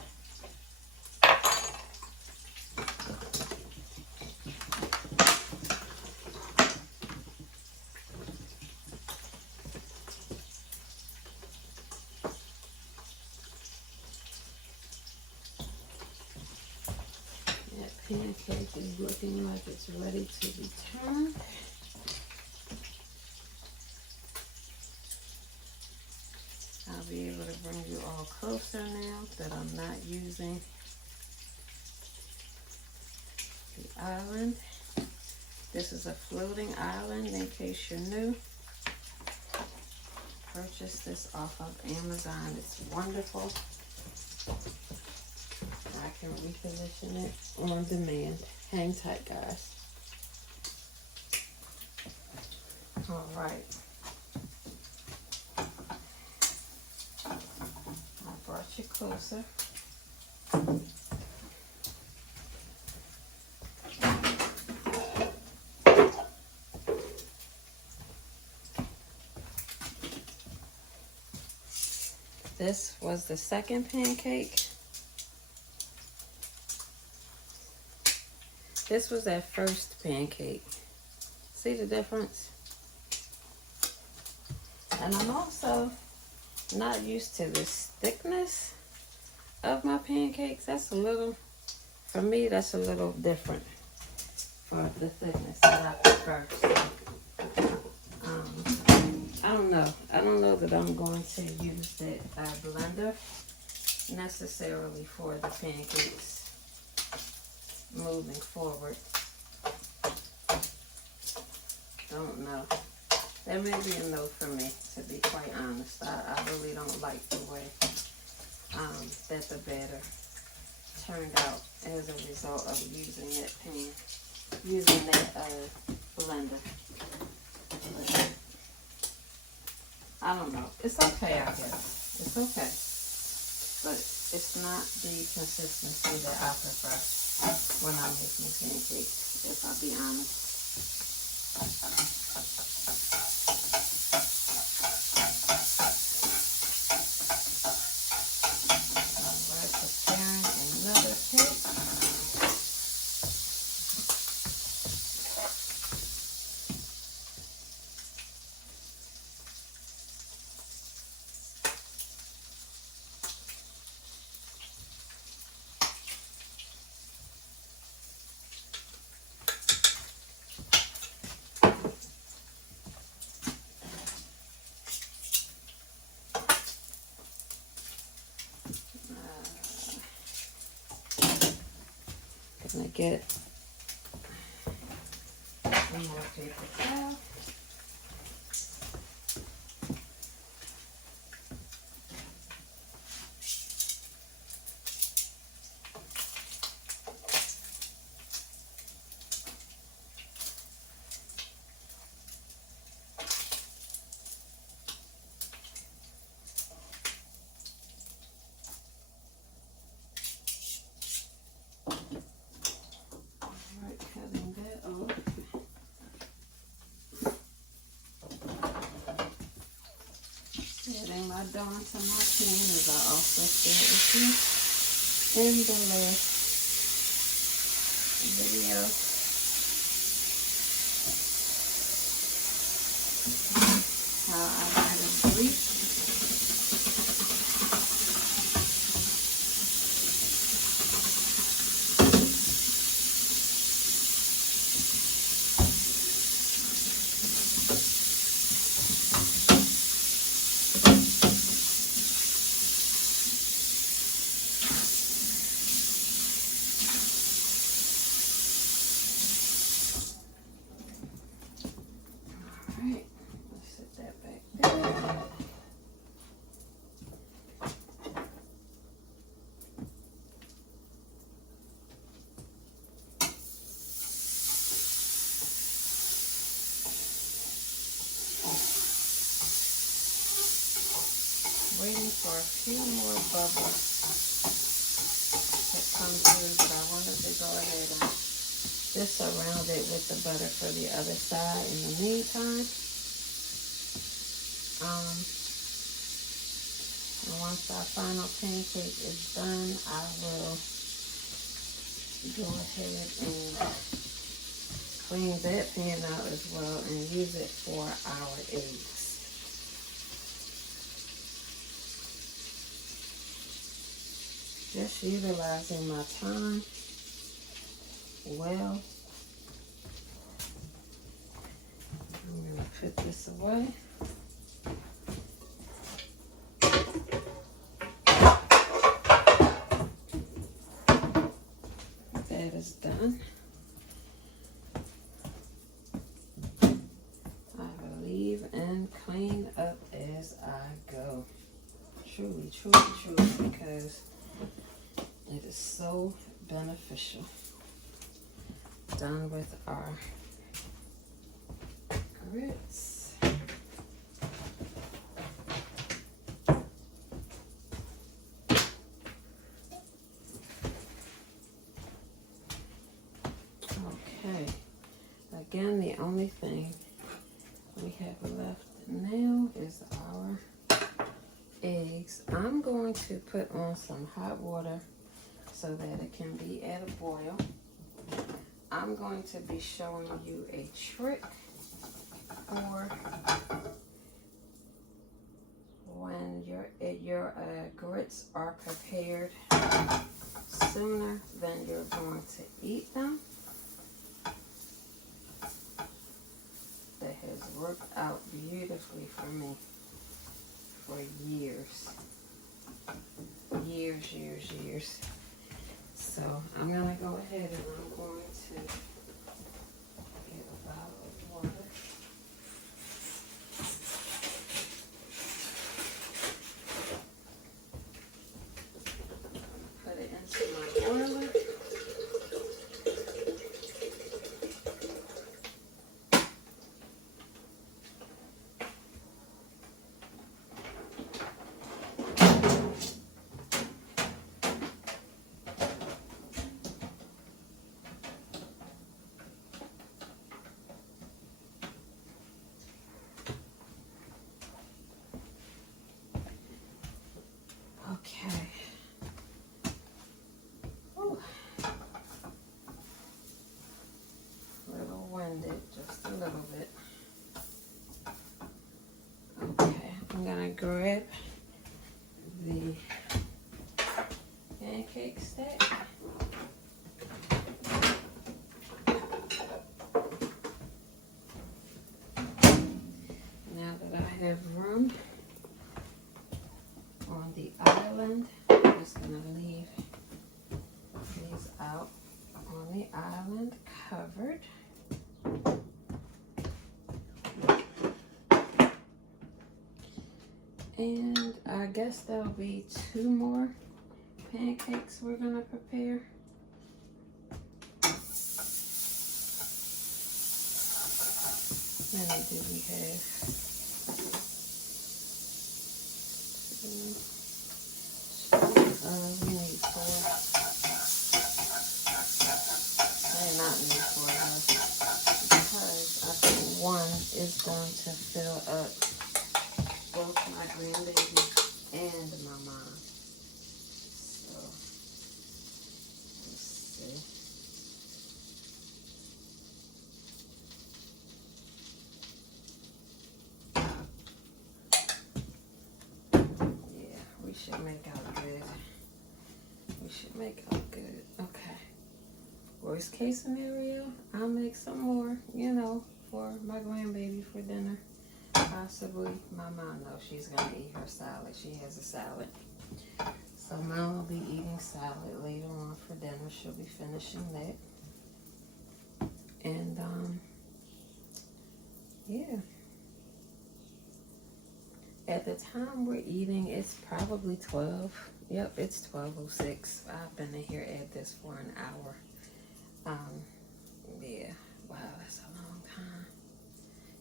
Pancake is looking like it's ready to be turned. I'll be able to bring you all closer now that I'm not using the island. This is a floating island, in case you're new. Purchased this off of Amazon. It's wonderful. I can reposition it on demand. Hang tight, guys. All right. I brought you closer. This was the second pancake. This was that first pancake. See the difference? And I'm also not used to this thickness of my pancakes. That's a little, for me, that's a little different for the thickness that I prefer. I don't know. I don't know that I'm going to use the blender necessarily for the pancakes moving forward. Don't know. That may be a no for me, to be quite honest. I really don't like the way that the batter turned out as a result of using that blender. But I don't know. It's okay, I guess. It's okay. But it's not the consistency that I prefer when I'm making pancakes, if I'll be honest. Gonna get one more paper towel. Adding my dough to my pan, as I also shared with you in the last video. How I added bleach. Alright, let's set that back there. Waiting for a few more bubbles to come through, but I wanted to go ahead and just surround it with the butter for the other side in the meantime. And once our final pancake is done, I will go ahead and clean that pan out as well and use it for our eggs. Just utilizing my time well. I'm going to put this away. That is done. I will leave and clean up as I go. Truly, truly, truly, because it is so beneficial. Done with our grits. Okay. Again, the only thing we have left now is our eggs. I'm going to put on some hot water so that it can be at a boil. I'm going to be showing you a trick for when your grits are prepared sooner than you're going to eat them. That has worked out beautifully for me for years. Years. So I'm gonna go ahead and I'm going to get a bottle of water. Put it into my boiler. Okay. Ooh. A little winded, just a little bit. Okay, I'm gonna grab the pancake stack. Now that I have room on the island, I'm just gonna leave these out on the island covered. And I guess there'll be 2 more pancakes we're gonna prepare. How many do we have? 2. We need 4. I not need 4 because I think 1 is going to fill up both my grandbaby and my mom. So let's see. Yeah, we should make out good. We should make out good. Okay. Worst case scenario, I'll make some more, you know, for my grandbaby for dinner. Possibly. My mom knows she's gonna eat her salad. She has a salad. So mom will be eating salad later on for dinner. She'll be finishing that. And yeah. At the time we're eating, it's probably 12. Yep, it's 12:06. I've been in here at this for an hour. Yeah. Wow, that's a long time.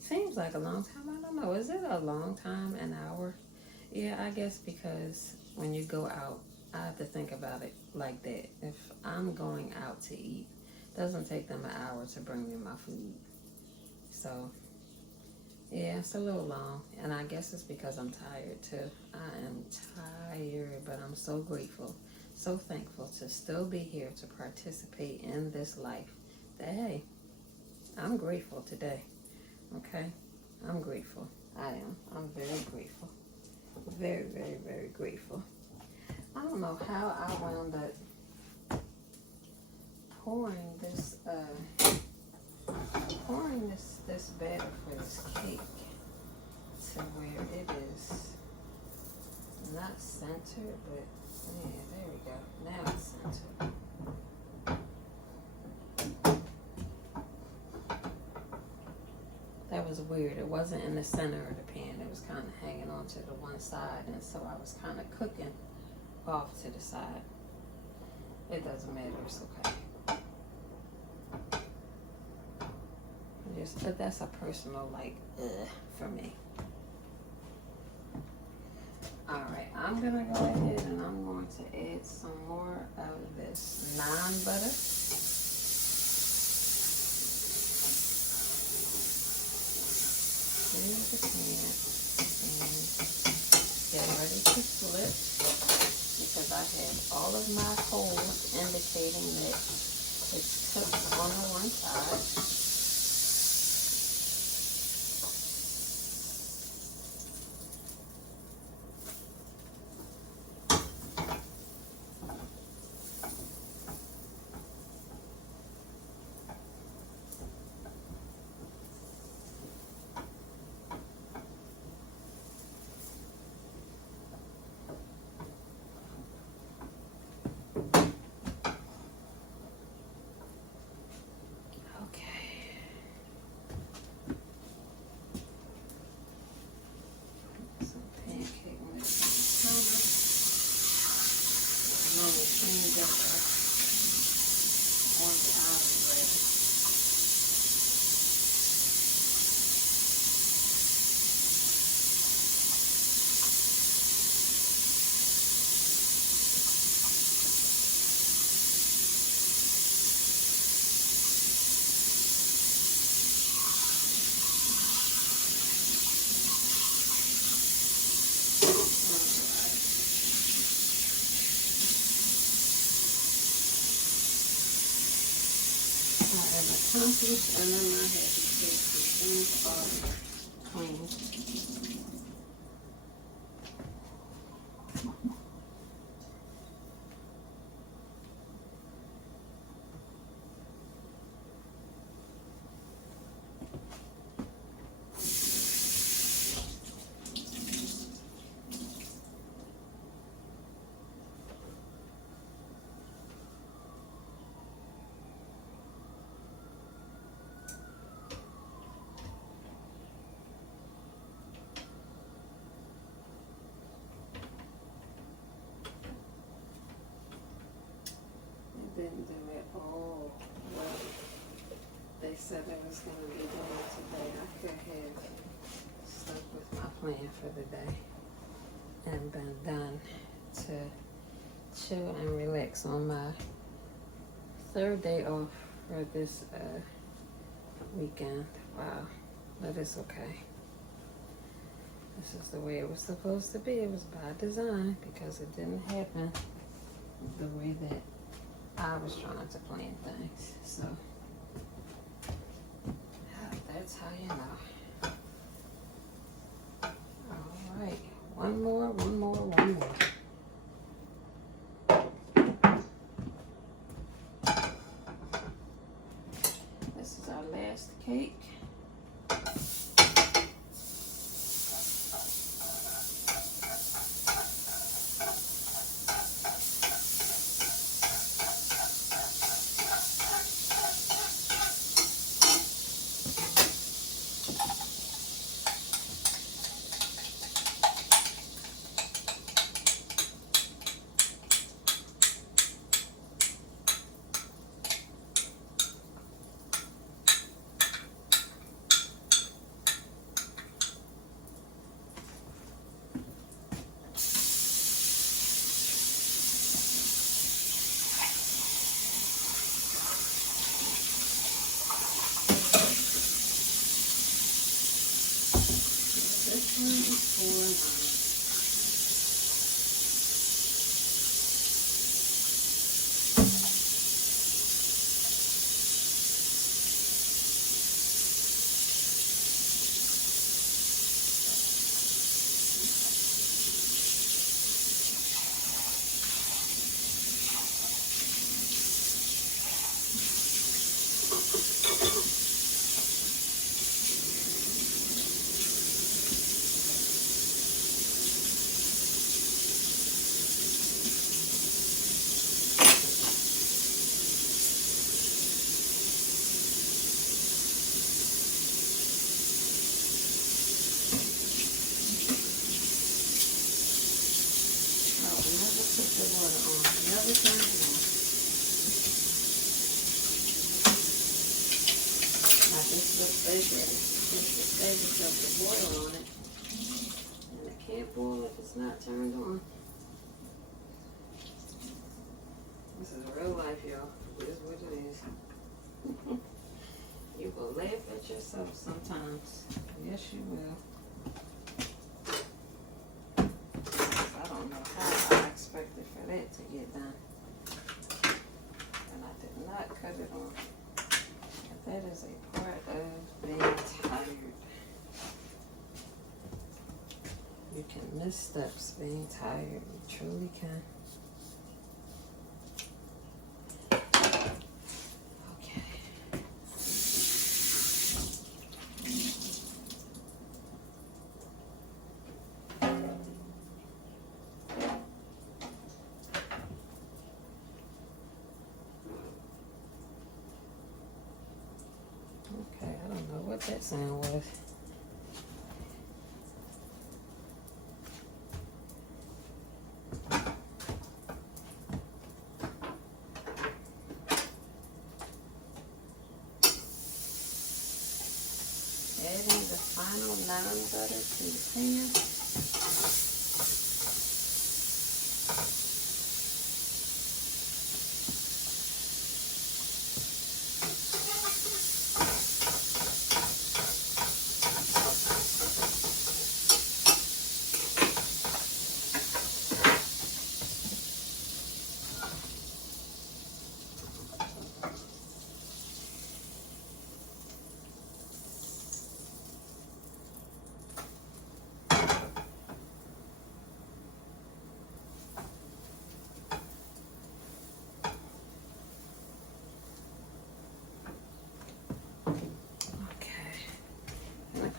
Seems like a long time. I don't know. Is it a long time? An hour? Yeah, I guess because when you go out, I have to think about it like that. If I'm going out to eat, it doesn't take them an hour to bring me my food. So, yeah, it's a little long. And I guess it's because I'm tired too. I am tired, but I'm so grateful, so thankful to still be here to participate in this life. That, hey, I'm grateful today. Okay, I'm grateful. I am. I'm very grateful. Very, very, very grateful. I don't know how I wound up pouring this batter for this cake to where it is not centered, but yeah, there we go. Now it's centered. That was weird. It wasn't in the center of the pan. It was kind of hanging on to the one side, and so I was kind of cooking off to the side. It doesn't matter. It's okay. But that's a personal, like, for me. Alright, I'm going to go ahead and I'm going to add some more of this naan butter. To the pan. And get ready ready to flip because I have all of my holes indicating that it's cooked on the one side. I have accomplished, and then I have to take the things off clean. Didn't do it all well. They said I was going to be doing it today. I could have stuck with my plan for the day and been done to chill and relax on my third day off for this weekend. Wow, but it's okay. This is the way it was supposed to be. It was by design because it didn't happen the way that I was trying to plan things, so that's how you know. All right, one more. This is our last cake. It's got the boil on it, and it can't boil if it's not turned on. This is real life, y'all. It is what it is. You will laugh at yourself sometimes. Yes, you will. to get done. And I did not cut it on. That is a part of being tired. You can miss steps being tired. You truly can. Okay. Okay, I don't know what that sound was. Adding the final non-butter to the pan.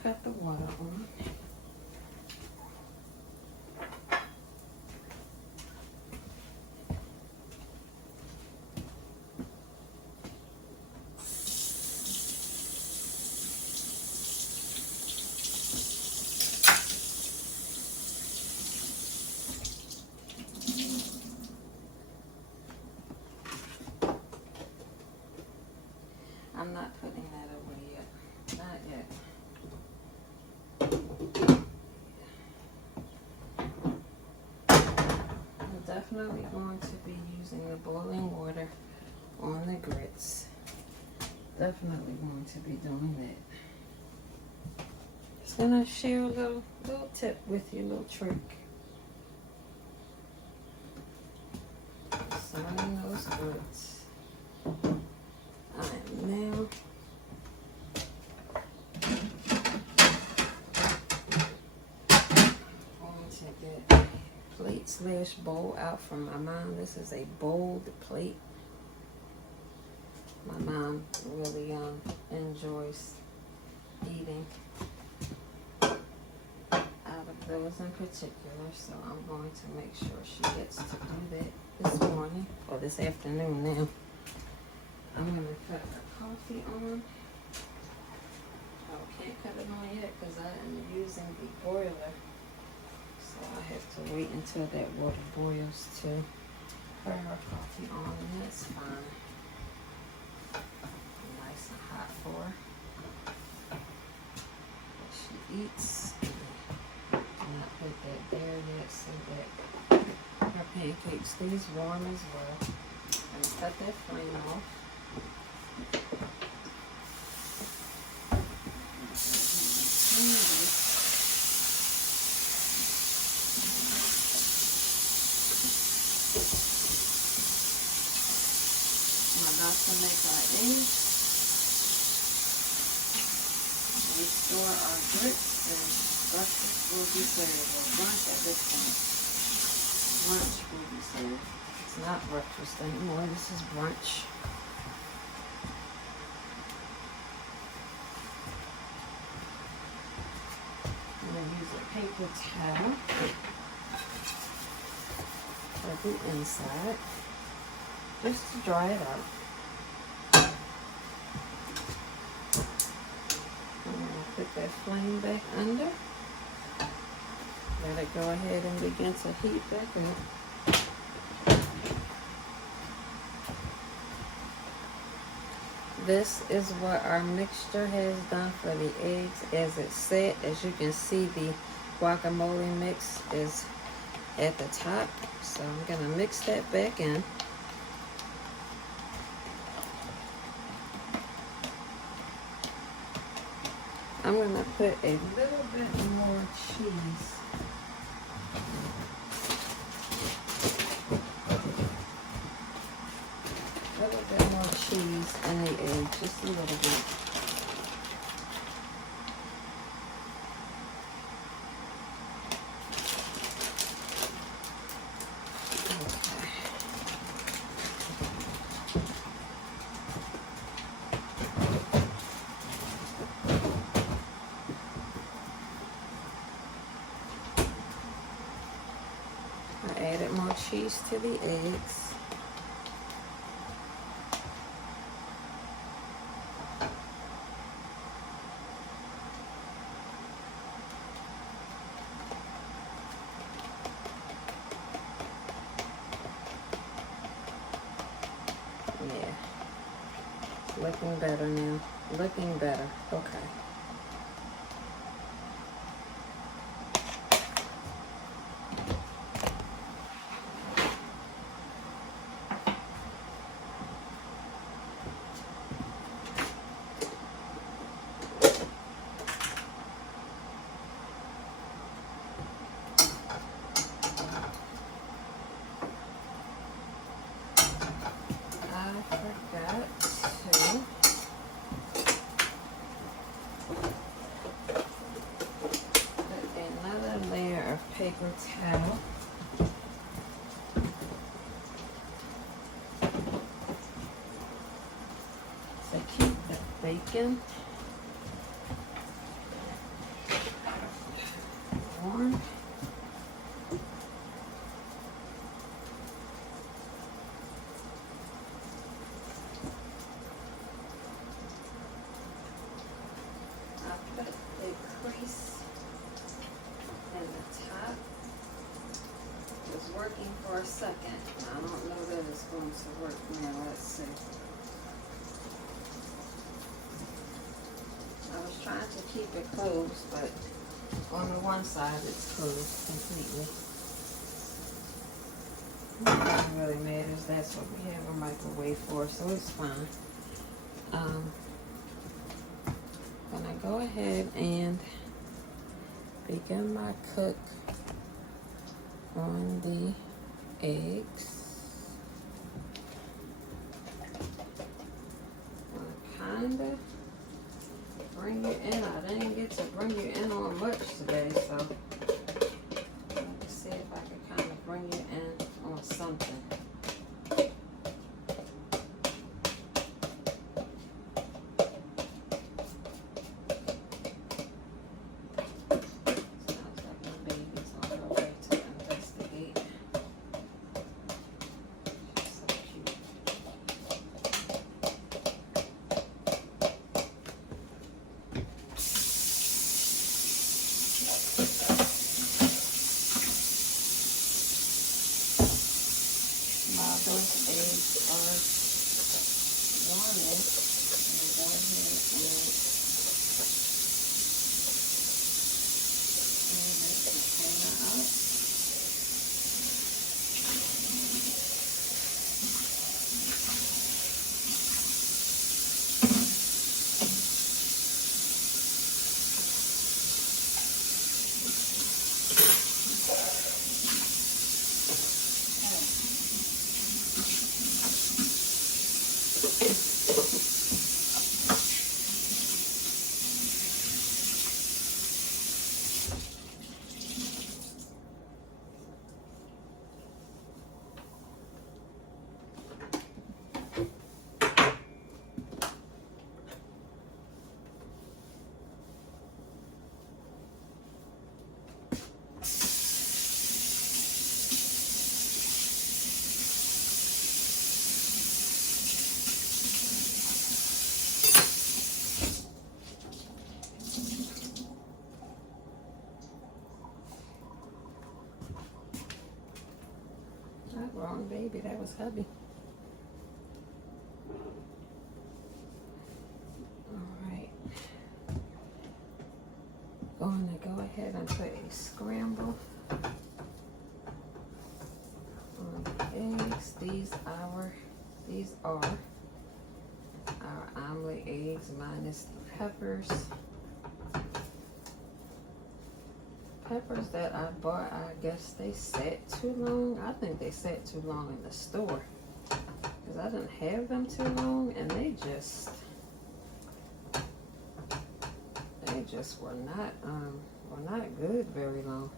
Cut the water on. I'm not putting that away yet. Not yet. Definitely going to be using the boiling water on the grits. Definitely going to be doing that. Just gonna share a little tip with you, little trick. Signing those grits. I am now going to get plate/bowl out from my mom. This is a bowled plate. My mom really enjoys eating out of those in particular, so I'm going to make sure she gets to do that this morning or this afternoon now. I'm going to cut the coffee on. I can't cut it on yet because I am using the boiler. So I have to wait until that water boils to put her coffee on, and that's fine. Nice and hot for her. What she eats. And I put that there yet so that her pancake stays warm as well. And cut that flame off. To make our eggs. We store our grits and breakfast will be served, or lunch at this point. Lunch will be served. It's not breakfast anymore, this is brunch. I'm going to use a paper towel for the inside, just to dry it out. Put that flame back under. Let it go ahead and begin to heat back up. This is what our mixture has done for the eggs as it's set. As you can see, the guacamole mix is at the top. So I'm going to mix that back in. I'm going to put a little bit more cheese cheese and the egg, just a little bit. I added more cheese to the eggs. Yeah, looking better now. Looking better. Okay. I forgot to put another layer of paper towel to keep the bacon warm. I put a crease in the top. It was working for a second. I don't know that it's going to work now. Let's see. I was trying to keep it closed, but on the one side it's closed completely. Nothing really matters. That's what we have a microwave for, so it's fine. Gonna go ahead and begin my cook on the eggs. Kinda bring you in. I didn't get to bring you in on much today, so let's see if I can kind of bring you in on something. Sounds like my baby's on her way to investigate. She's so cute. While those eggs are warming, I'm going to go ahead and pour this container out. Wrong baby, that was heavy. Alright. Going to go ahead and put a scramble on the eggs. These are our omelet eggs minus the peppers. Peppers that I bought, I guess they sat too long. I think they sat too long in the store. because I didn't have them too long, and they just were not good very long.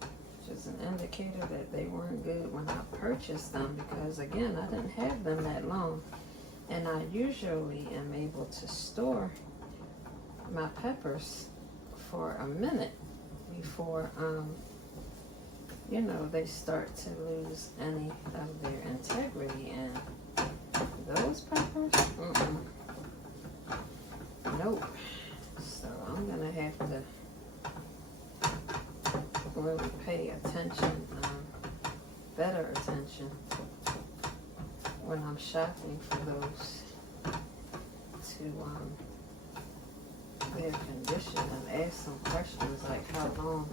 Which is an indicator that they weren't good when I purchased them, because again, I didn't have them that long. And I usually am able to store my peppers for a minute before, you know, they start to lose any of their integrity. And those peppers, nope. So I'm gonna have to really pay attention, better attention when I'm shopping for those, to their condition, and ask some questions like how long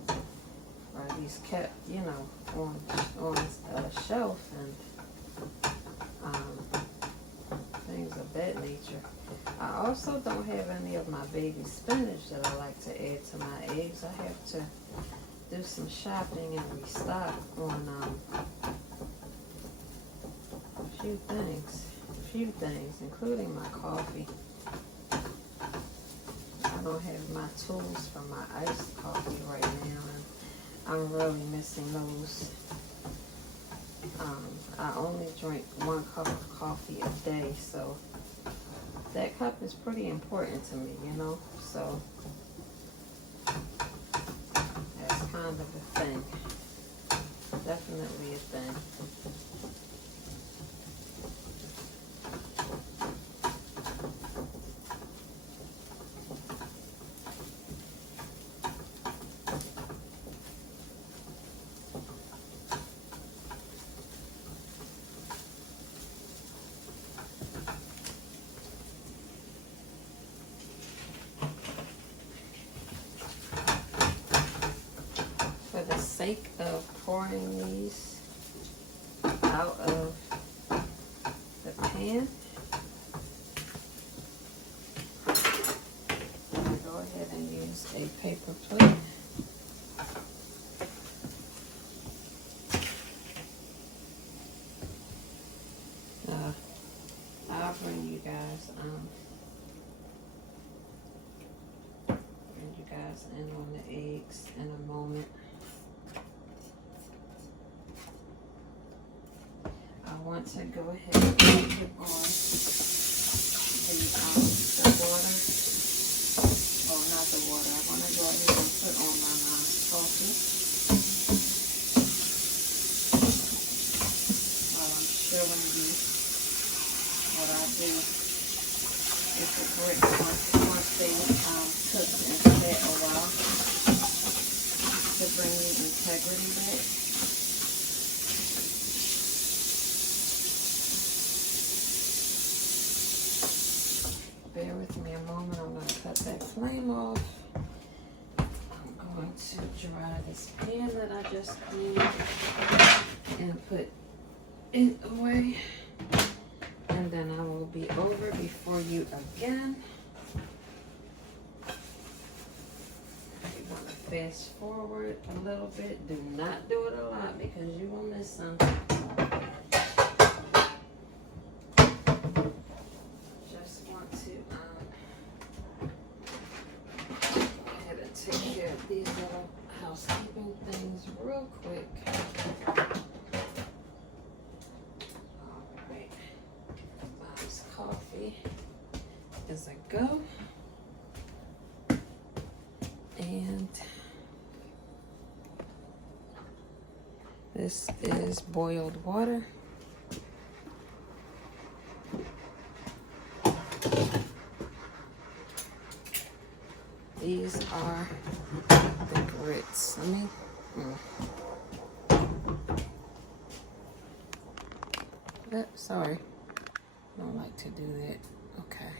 are these kept, you know, on a shelf, and things of that nature. I also don't have any of my baby spinach that I like to add to my eggs. I have to do some shopping and restock on a few things, including my coffee. I don't have my tools for my iced coffee right now, and I'm really missing those. I only drink 1 cup of coffee a day, so that cup is pretty important to me, you know, so that's kind of a thing, definitely a thing. For the sake of pouring these out of the pan, I'm going to go ahead and use a paper plate. I'll bring you guys in on the eggs in a moment. I want to go ahead and put on the water. Oh, not the water. I want to go ahead and put on my coffee while I'm showing you what I do with the bricks once they cook and set a while to bring the integrity back. Bear with me a moment. I'm going to cut that flame off. I'm going to dry this pan that I just cleaned and put it away. And then I will be over before you again. You want to fast forward a little bit. Do not do it a lot because you will miss some. Just want to go ahead and take care of these little housekeeping things real quick. Coffee is a go, and this is boiled water. These are the grits. Sorry. I don't like to do that. Okay.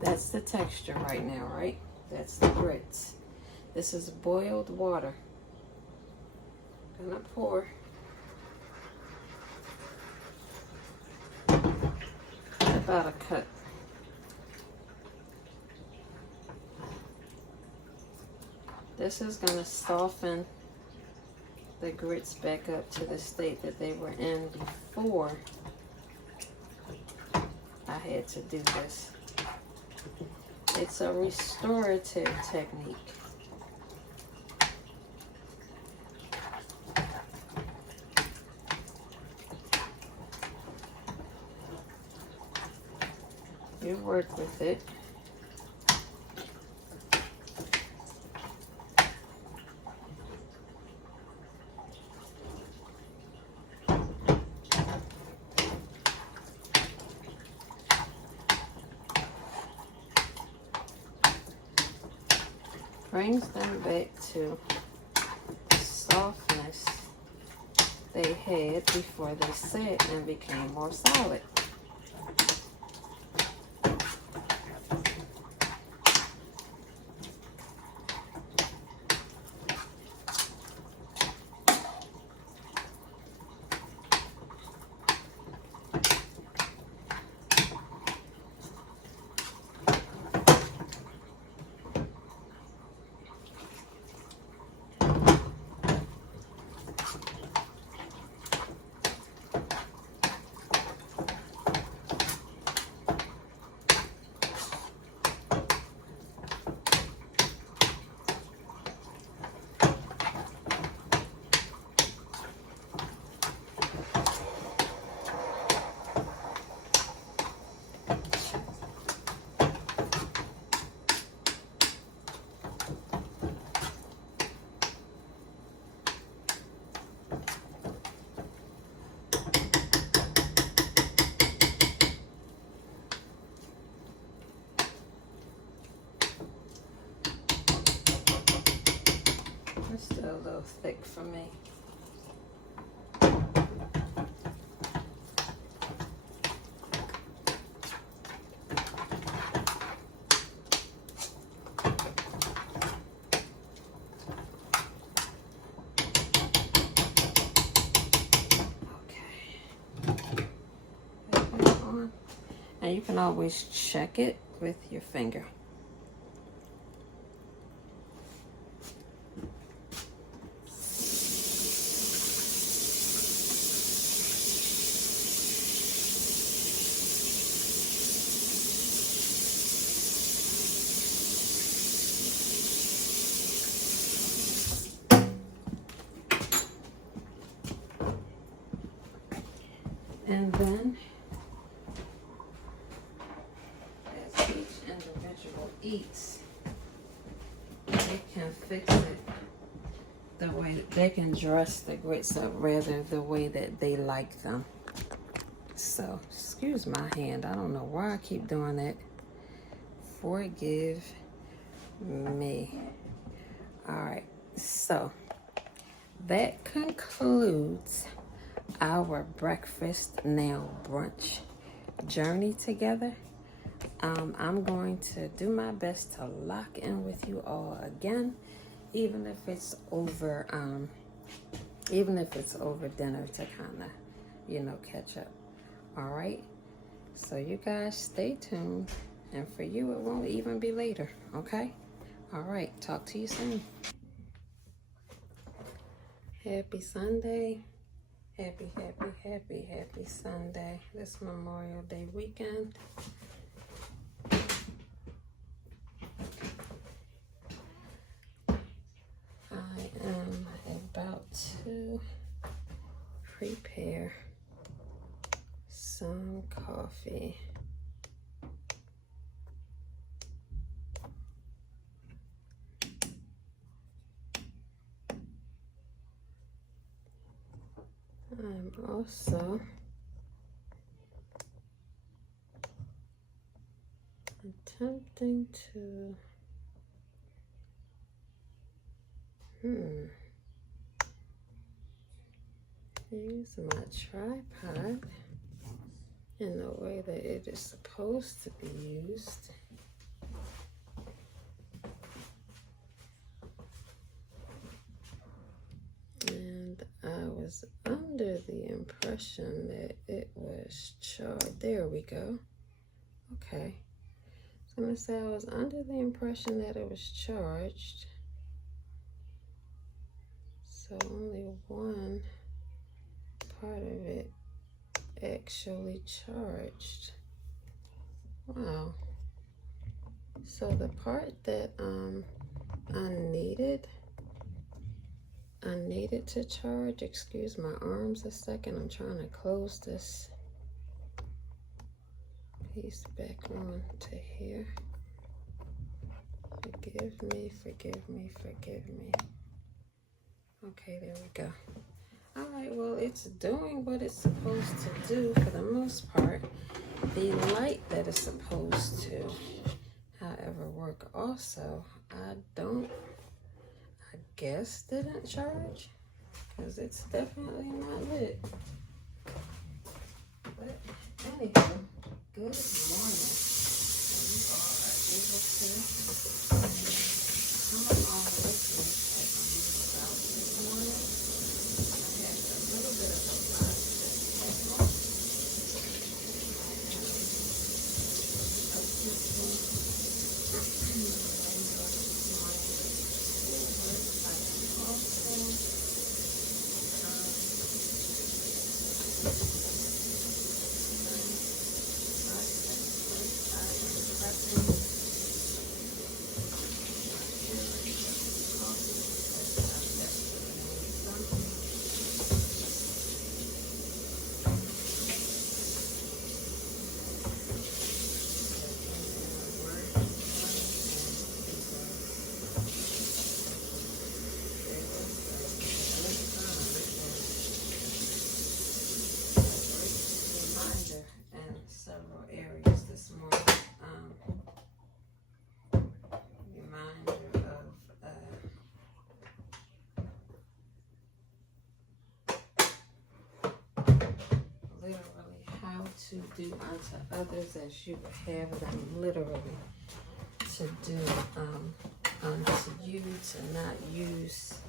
That's the texture right now, right? That's the grits. This is boiled water. Gonna pour about a cup. This is gonna soften the grits back up to the state that they were in before I had to do this. It's a restorative technique. You work with it. Brings them back to the softness they had before they set and became more solid. It's still a little thick for me. And you can always check it with your finger. And then, as each individual eats, they can fix it the way that they can dress the grits up, rather the way that they like them. So, excuse my hand. I don't know why I keep doing that. Forgive me. All right, so that concludes our breakfast now brunch journey together. I'm going to do my best to lock in with you all again, even if it's over dinner, to kind of catch up. All right, so you guys stay tuned, and for you it won't even be later. Okay, all right, talk to you soon. Happy Sunday. Happy Sunday. This Memorial Day weekend. I am about to prepare some coffee. I'm also attempting to use my tripod in the way that it is supposed to be used. And I was under the impression that it was charged. There we go. Okay. So I'm going to say I was under the impression that it was charged. So So only one part of it actually charged. Wow. So the part that I needed to charge, excuse my arms a second, I'm trying to close this piece back on to here. Forgive me, forgive me, forgive me. Okay, there we go. All right, well, it's doing what it's supposed to do for the most part. The light that is supposed to, however, work also, I guess didn't charge, because it's definitely not lit. But anywho, good morning. So you all are able to come on with me as I'm about this morning. I had a little bit of a lot to tackle. To do unto others as you would have them literally to do unto you, to not use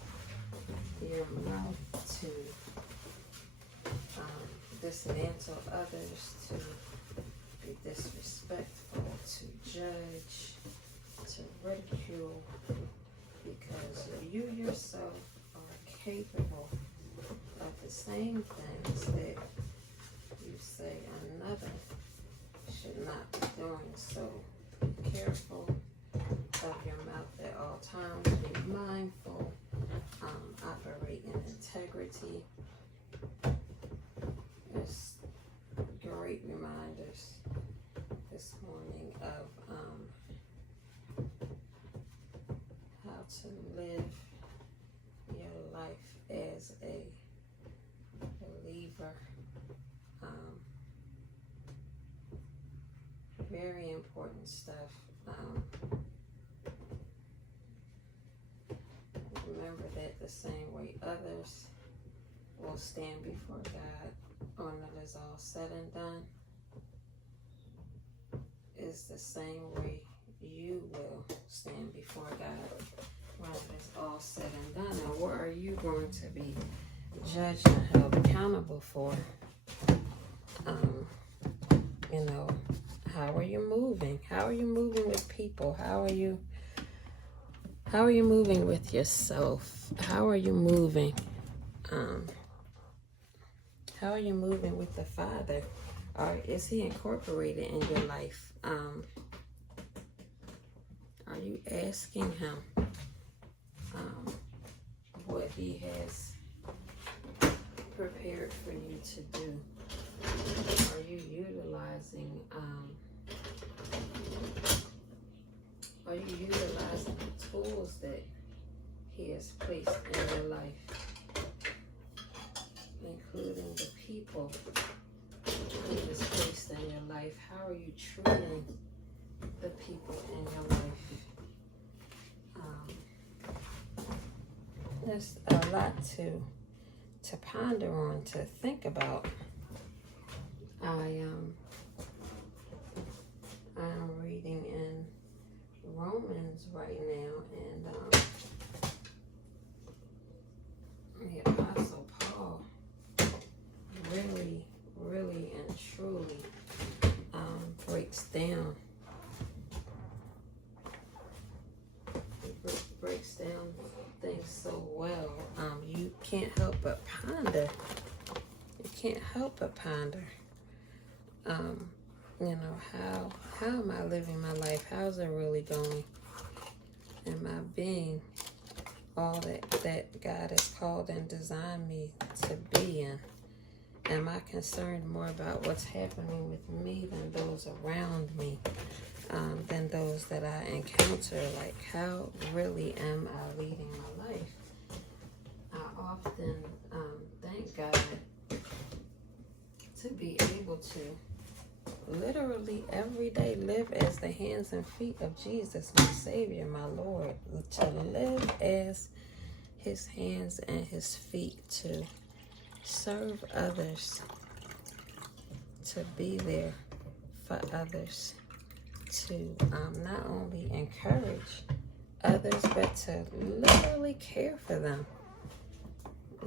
your mouth to dismantle others, to be disrespectful, to judge, to ridicule, because you yourself are capable of the same things that you say another should not be doing. So be careful of your mouth at all times. Be mindful. Operate in integrity. There's great reminders this morning of how to live your life as a believer. Very important stuff. Remember that the same way others will stand before God when it is all said and done is the same way you will stand before God when it is all said and done. And what are you going to be judged and held accountable for? How are you moving? How are you moving with people? How are you moving with yourself? How are you moving? How are you moving with the Father? Or is He incorporated in your life? Are you asking Him what He has prepared for you to do? Are you utilizing the tools that He has placed in your life, including the people He has placed in your life? How are you treating the people in your life? There's a lot to ponder on, to think about. I'm reading in Romans right now, and the Apostle Paul really, really and truly breaks down things so well. can't help but ponder. You can't help but ponder. You know, how am I living my life? How's it really going? Am I being all that God has called and designed me to be in? Am I concerned more about what's happening with me than those around me, than those that I encounter? Like, how really am I leading my life? I often thank God to be able to literally every day live as the hands and feet of Jesus, my Savior, my Lord. To live as his hands and his feet, to serve others, to be there for others, to not only encourage others, but to literally care for them.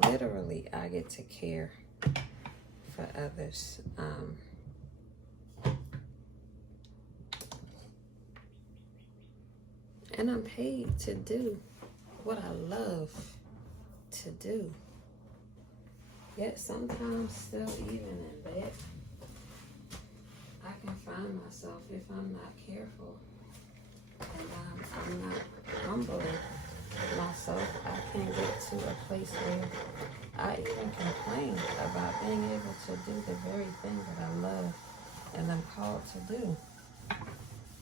Literally, I get to care for others. And I'm paid to do what I love to do. Yet sometimes, still even in that, I can find myself, if I'm not careful and I'm not humbling myself, I can get to a place where I even complain about being able to do the very thing that I love and I'm called to do.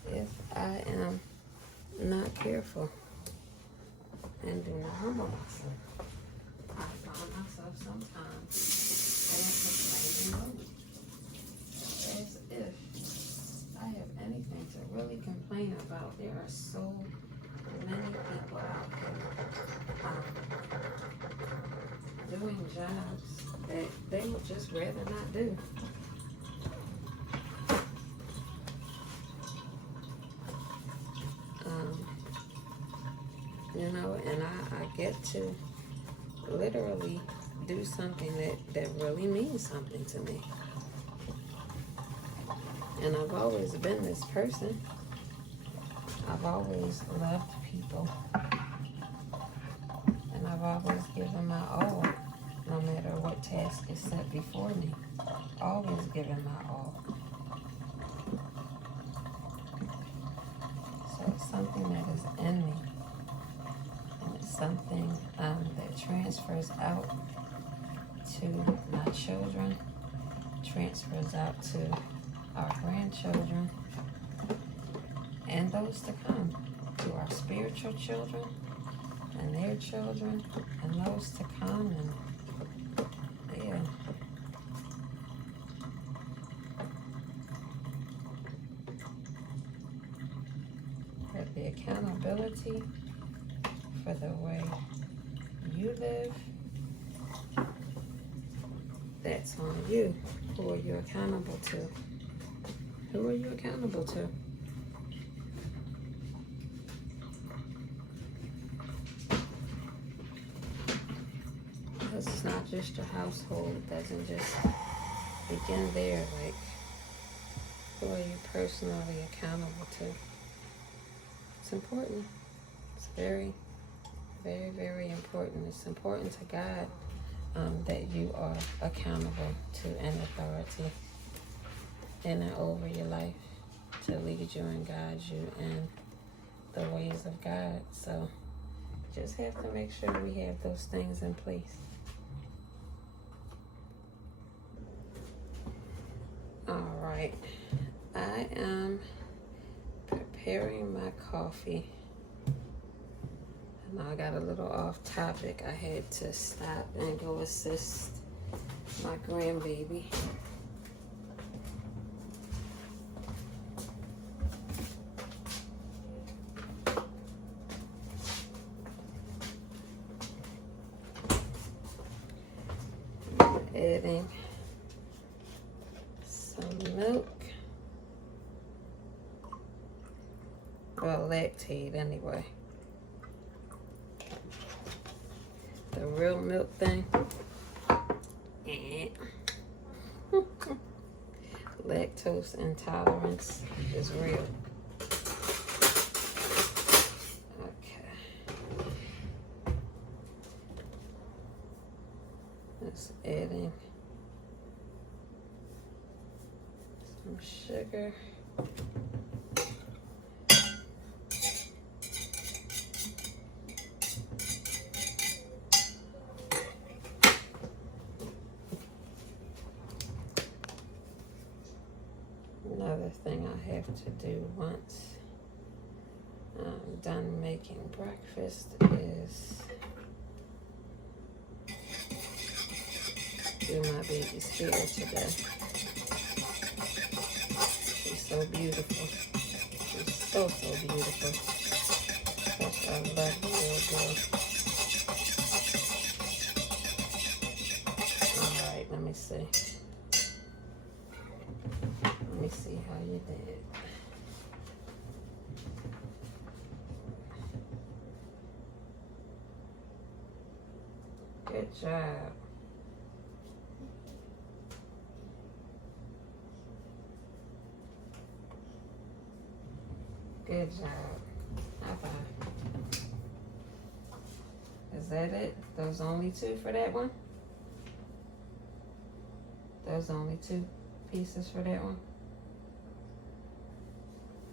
If I am not careful and do not humble myself, I find myself sometimes in a complaining mood, as if I have anything to really complain about. There are so many people out there doing jobs that they would just rather not do. You know, and I get to literally do something that really means something to me. And I've always been this person. I've always loved people. And I've always given my all, no matter what task is set before me. Always given my all. So it's something that is in me. Something that transfers out to my children, transfers out to our grandchildren, and those to come, to our spiritual children and their children, and those to come. And yeah. But the accountability for the way you live, that's on you. Who are you accountable to? Who are you accountable to? Because it's not just your household. It doesn't just begin there. Like, who are you personally accountable to? It's important. It's very, very, very important. It's important to God that you are accountable to an authority in and over your life to lead you and guide you in the ways of God. So just have to make sure we have those things in place. All right. I am preparing my coffee. And I got a little off topic. I had to stop and go assist my grandbaby. Adding some milk. Well, lactate anyway. The real milk thing. Lactose intolerance is real. Okay. some sugar. Another thing I have to do once I'm done making breakfast is do my baby's hair today. She's so beautiful. She's so beautiful. Gosh, I love the little girl. Alright, let me see. Let me see how you did. Good job. Good job. High five. Is that it? Those only two for that one? Those only two pieces for that one?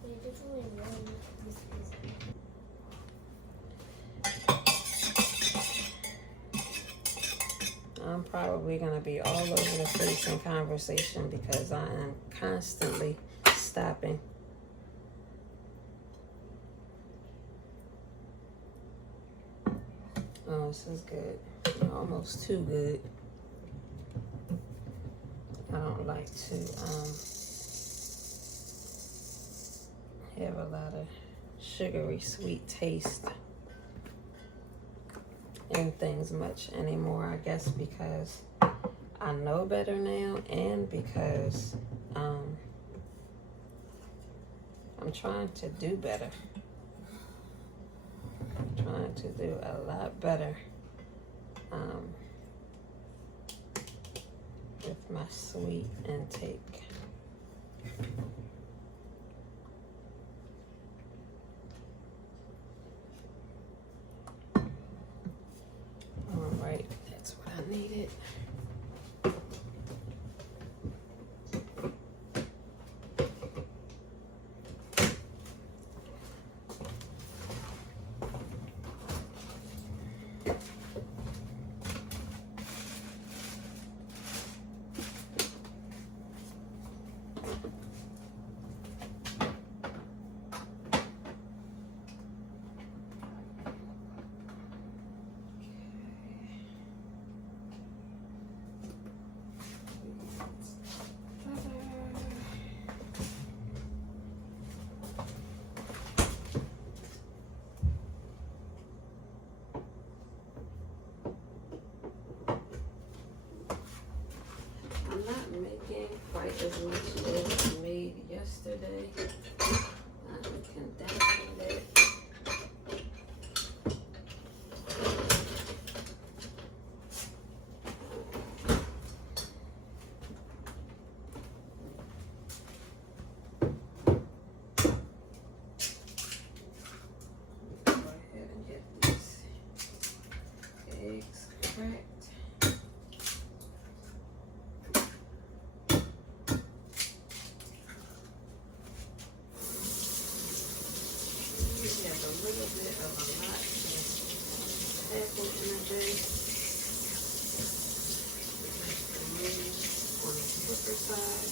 Yeah, there's only one this piece. I'm probably going to be all over the place in conversation because I am constantly stopping. Oh, this is good. Almost too good. I don't like to have a lot of sugary sweet taste in things much anymore, I guess because I know better now and because I'm trying to do better. I'm trying to do a lot better with my sweet intake. All right, that's what I needed. I'm not making quite as much as I made yesterday. I'm condensing it. Go ahead and get these eggs cracked. A little bit of a lot to tackle in a day. On the quicker side.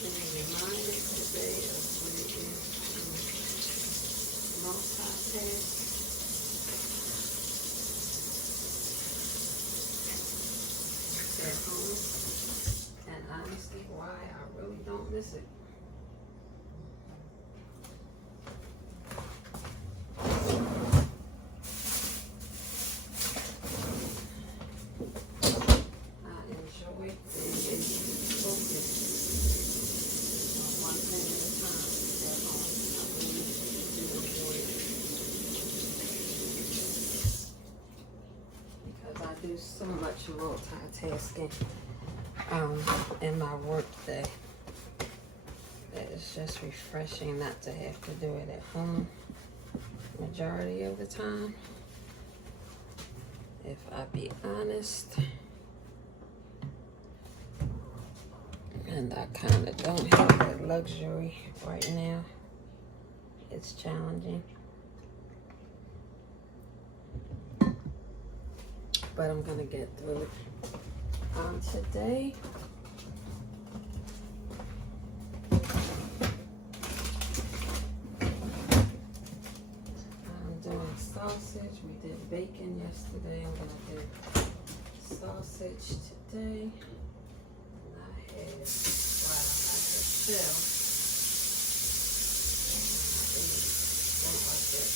And reminded today of what it is to multitask. At home. And honestly, why I really don't miss it. I enjoy being focused on one thing at a time at home. I really do enjoy it. Because I do so much multitasking. In my work day, that it's just refreshing not to have to do it at home majority of the time. if I be honest. And I kind of don't have that luxury right now. It's challenging. But I'm gonna get through it. Today, I'm doing sausage. We did bacon yesterday. I'm gonna do sausage today. And I had, well, I had shell. Don't like it.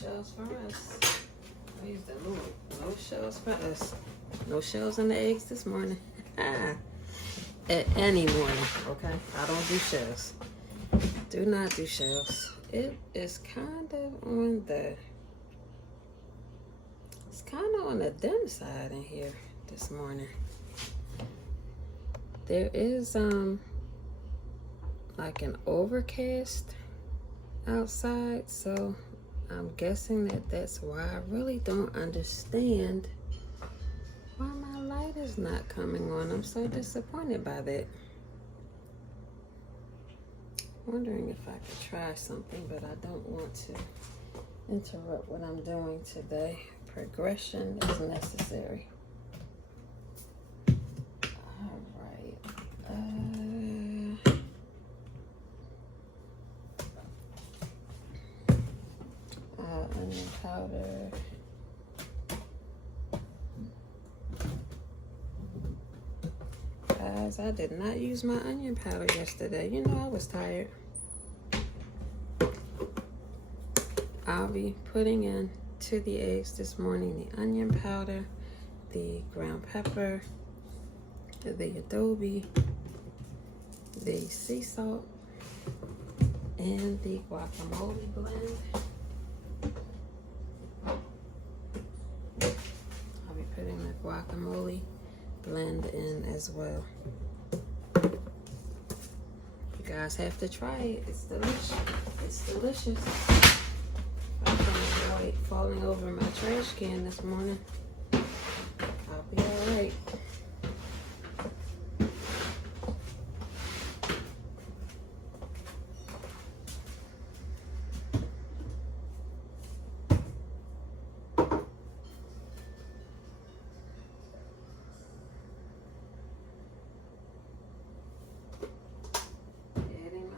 Shells for us. Praise the Lord. No shells for us. No shells in the eggs this morning. At any morning, okay? I don't do shells. Do not do shells. It is kind of on the, it's kind of on the dim side in here this morning. There is like an overcast outside, so I'm guessing that that's why. I really don't understand why my light is not coming on. I'm so disappointed by that. Wondering if I could try something, but I don't want to interrupt what I'm doing today. Progression is necessary. All right. Onion powder. Guys, I did not use my onion powder yesterday. You know I was tired. I'll be putting in to the eggs this morning the onion powder, the ground pepper, the adobe, the sea salt, and the guacamole blend. Putting the guacamole blend in as well. You guys have to try it. It's delicious. It's delicious. I'm trying to avoid falling over my trash can this morning. I'll be all right.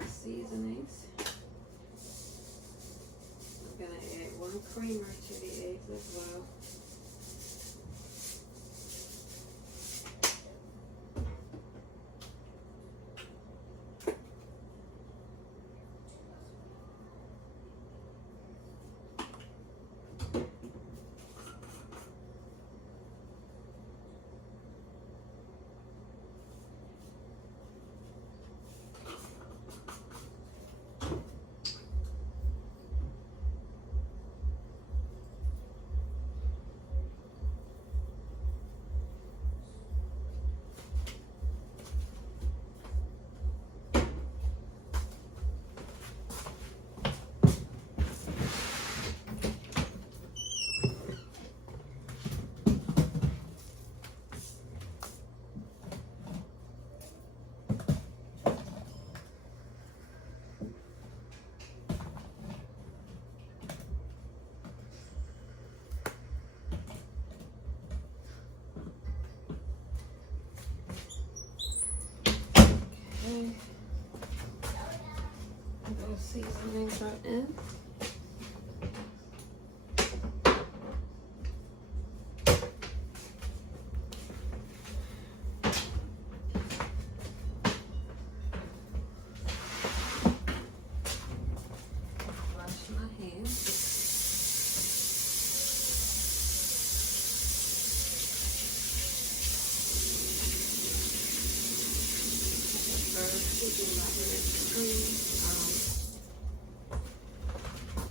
Seasonings. I'm gonna add 1 creamer to the eggs as well.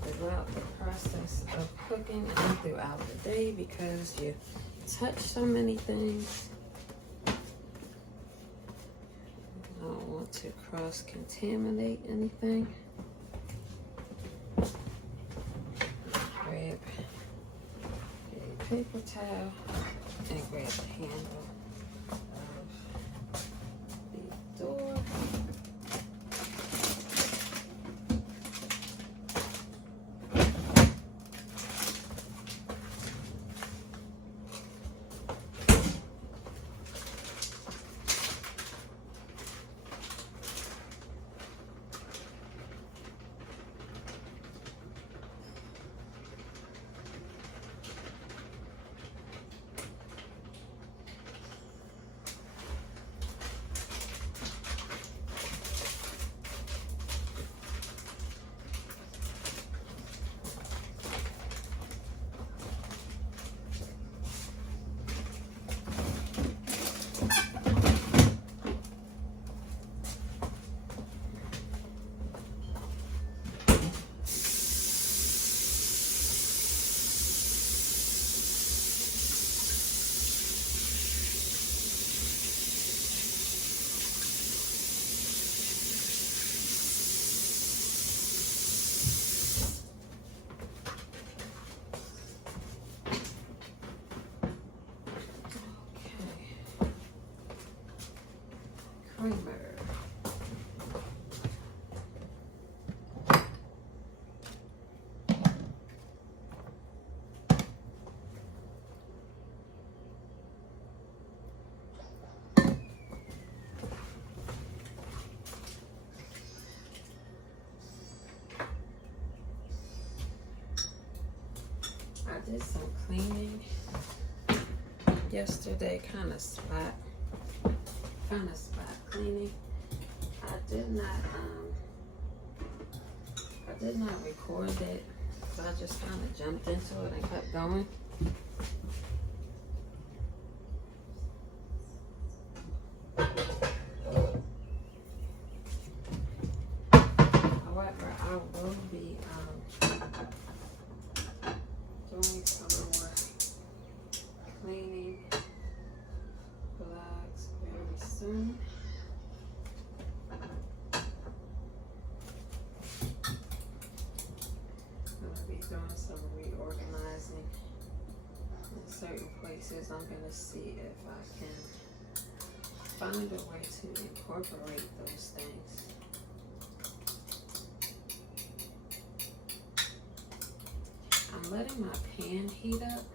throughout the process of cooking and throughout the day because you touch so many things. I don't want to cross-contaminate anything. Grab a paper towel and grab the handle of the door. Creamer. I did some cleaning yesterday, kind of spot cleaning. I did not record it, so I just kind of jumped into it and kept going. However, I will be doing some more cleaning vlogs very soon. Doing some reorganizing in certain places. I'm gonna see if I can find a way to incorporate those things. I'm letting my pan heat up.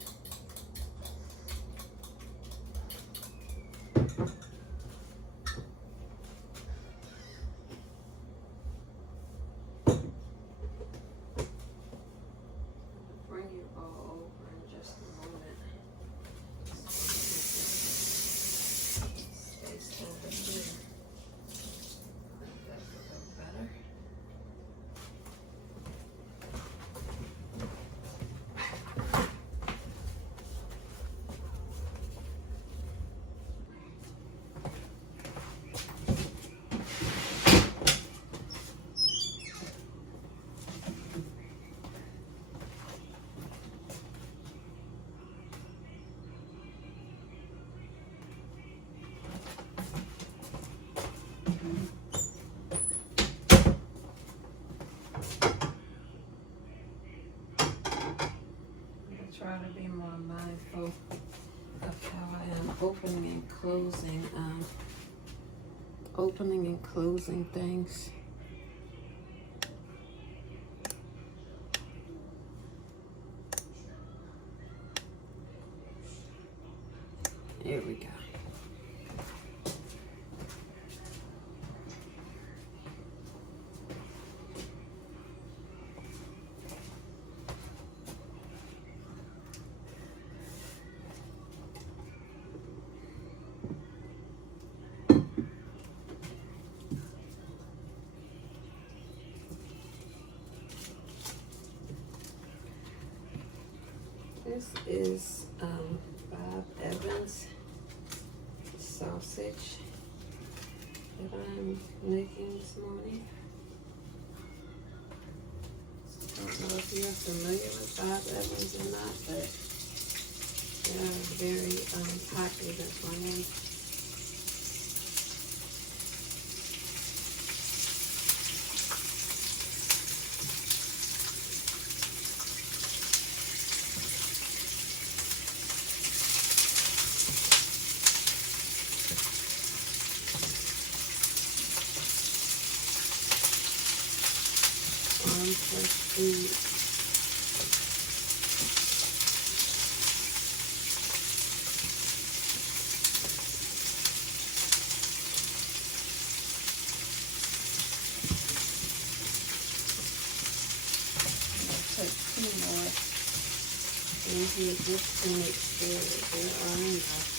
Try to be more mindful of how I am opening and closing things. Here we go. This is Bob Evans sausage that I'm making this morning. don't know if you're familiar with Bob Evans or not, but they are very popular brand. Fresh food. Take 2 more. And here just to make sure that there are enough.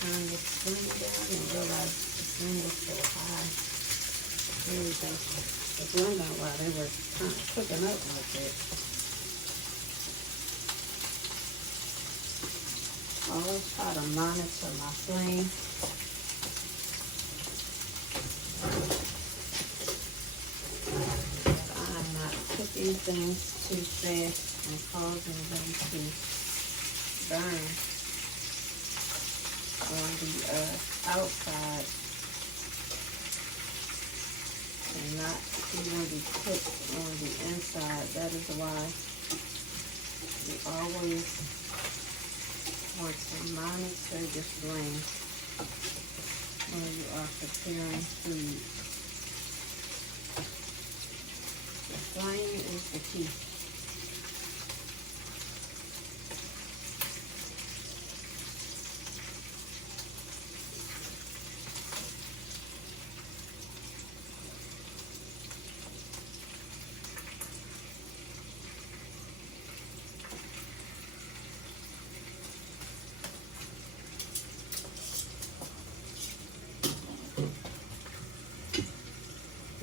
Turn this flame down and realize the flame was so high. There we go. I was wondering why they were kind of cooking up like that. I always try to monitor my flame. I'm not cooking things too fast and causing them to burn on the outside and not evenly cooked on the inside. That is why you always want to monitor the flame when you are preparing food. The flame is the key.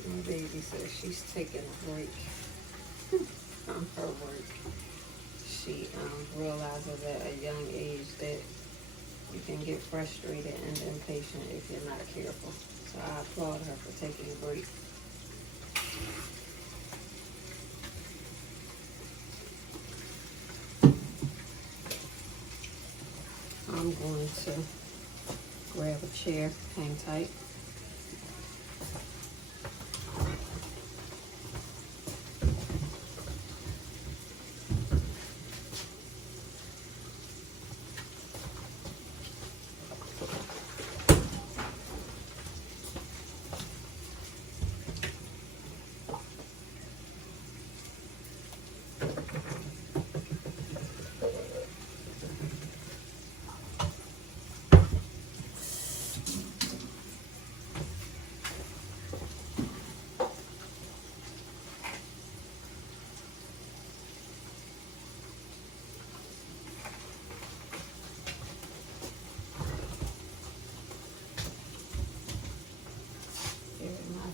My baby says she's taking a break from her work. She realizes at a young age that you can get frustrated and impatient if you're not careful. So I applaud her for taking a break. I'm going to grab a chair, hang tight.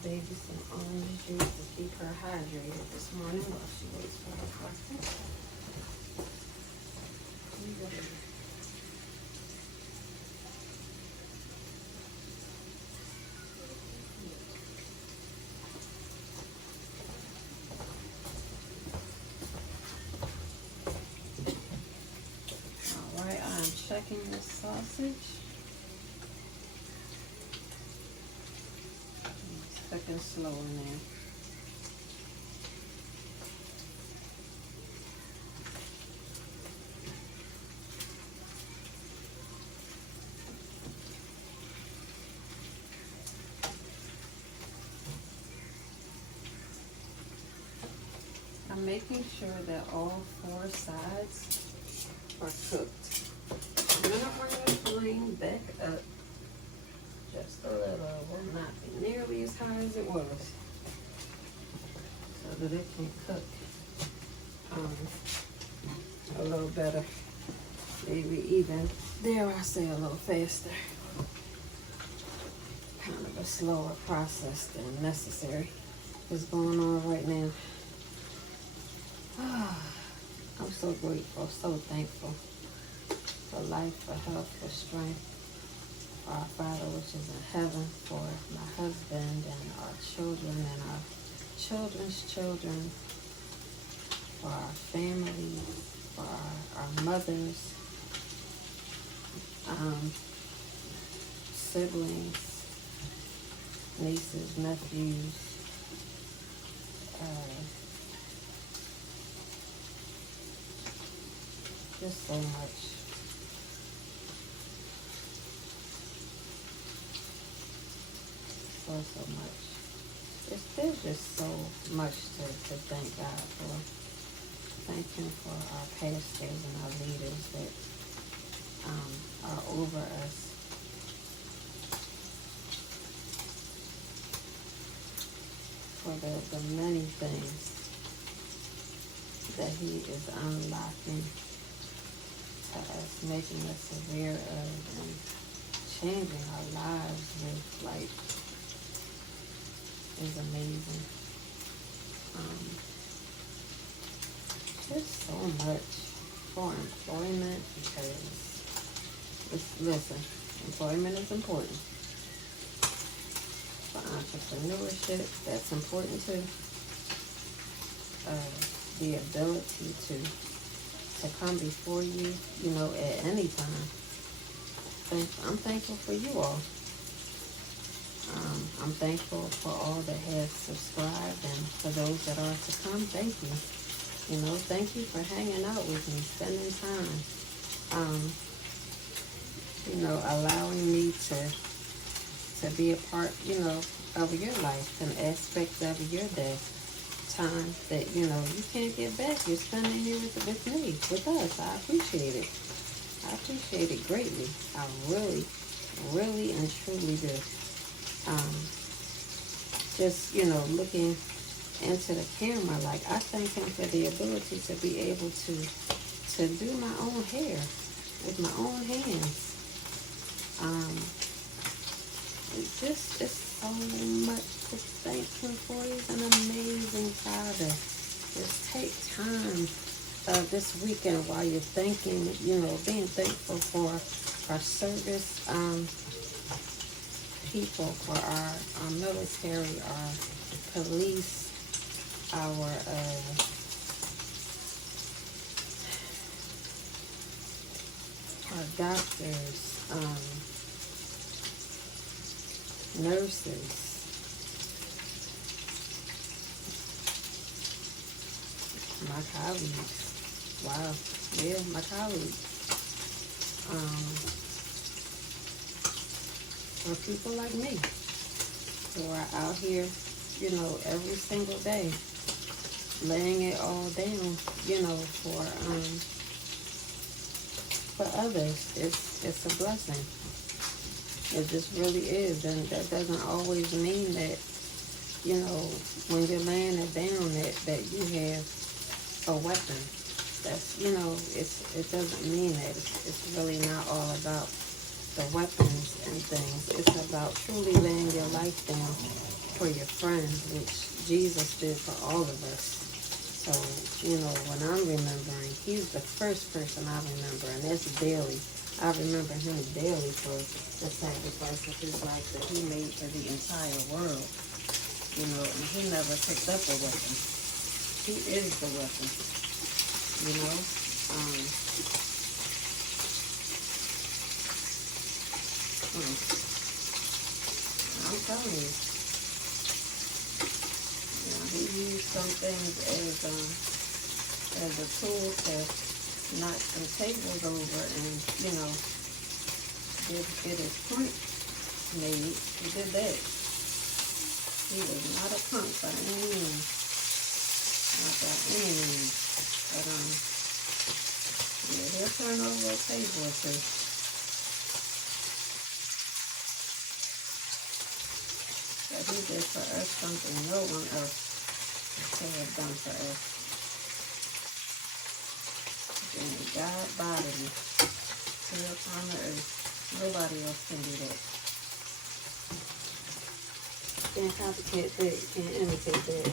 Baby some orange juice to keep her hydrated this morning while she waits for her breakfast. Alright, I'm checking this sausage. And slow in there. I'm making sure that all 4 sides are cooked. I'm going to bring the flame back up just a little. It will not be nearly as as high as it was, so that it can cook a little better, maybe even, dare I say, a little faster. Kind of a slower process than necessary is going on right now. I'm so grateful, so thankful for life, for health, for strength, for our Father which is in heaven, for my husband and our children and our children's children, for our family, for our mothers, siblings, nieces, nephews, just so much. So much. There's just so much to thank God for. Thank Him for our pastors and our leaders that are over us. For the many things that He is unlocking to us, making us aware of, and changing our lives with, like, is amazing. Just so much for employment, because listen, employment is important. For entrepreneurship, that's important too. The ability to come before you, at any time. I'm thankful for you all. I'm thankful for all that have subscribed, and for those that are to come, thank you. Thank you for hanging out with me, spending time, allowing me to be a part, of your life, an aspect of your day. Time that, you can't get back. You're spending here with me, with us. I appreciate it. I appreciate it greatly. I really, really and truly do. Just, looking into the camera, like, I thank Him for the ability to be able to do my own hair with my own hands. It's so much to thank Him for. He's an amazing Father. Just take time this weekend while you're thinking, being thankful for our service people, for our military, our police, our doctors, nurses, my colleagues. Wow, yeah, my colleagues. For people like me who are out here, every single day, laying it all down, for others. It's a blessing. It just really is, and that doesn't always mean that, when you're laying it down, that you have a weapon. That's, it doesn't mean that. It's really not all about the weapons and things. It's about truly laying your life down for your friends, which Jesus did for all of us. So, when I'm remembering, He's the first person I remember, and that's daily. I remember Him daily for the sacrifice of His life that He made for the entire world. And He never picked up a weapon. He is the weapon. I'm telling you. He used some things as a tool to knock some tables over and, get his point made. He did that. He was not a punk by any means. Not by any means. But, he'll turn over a table or two. But he did for us something no one else could have done for us. And God bodily here upon the earth. Nobody else can do that. Can't copycat that. Can't imitate that.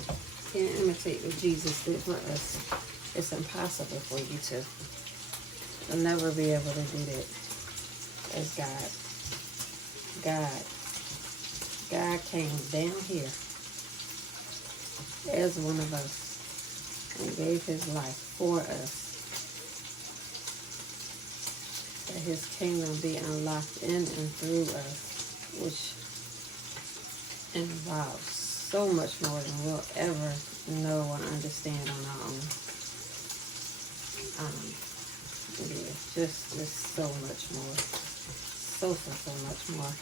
Can't imitate what Jesus did for us. It's impossible for you to. You'll never be able to do that as God. God came down here as one of us and gave his life for us. That his kingdom be unlocked in and through us, which involves so much more than we'll ever know or understand on our own. Yeah, just so much more. So much more.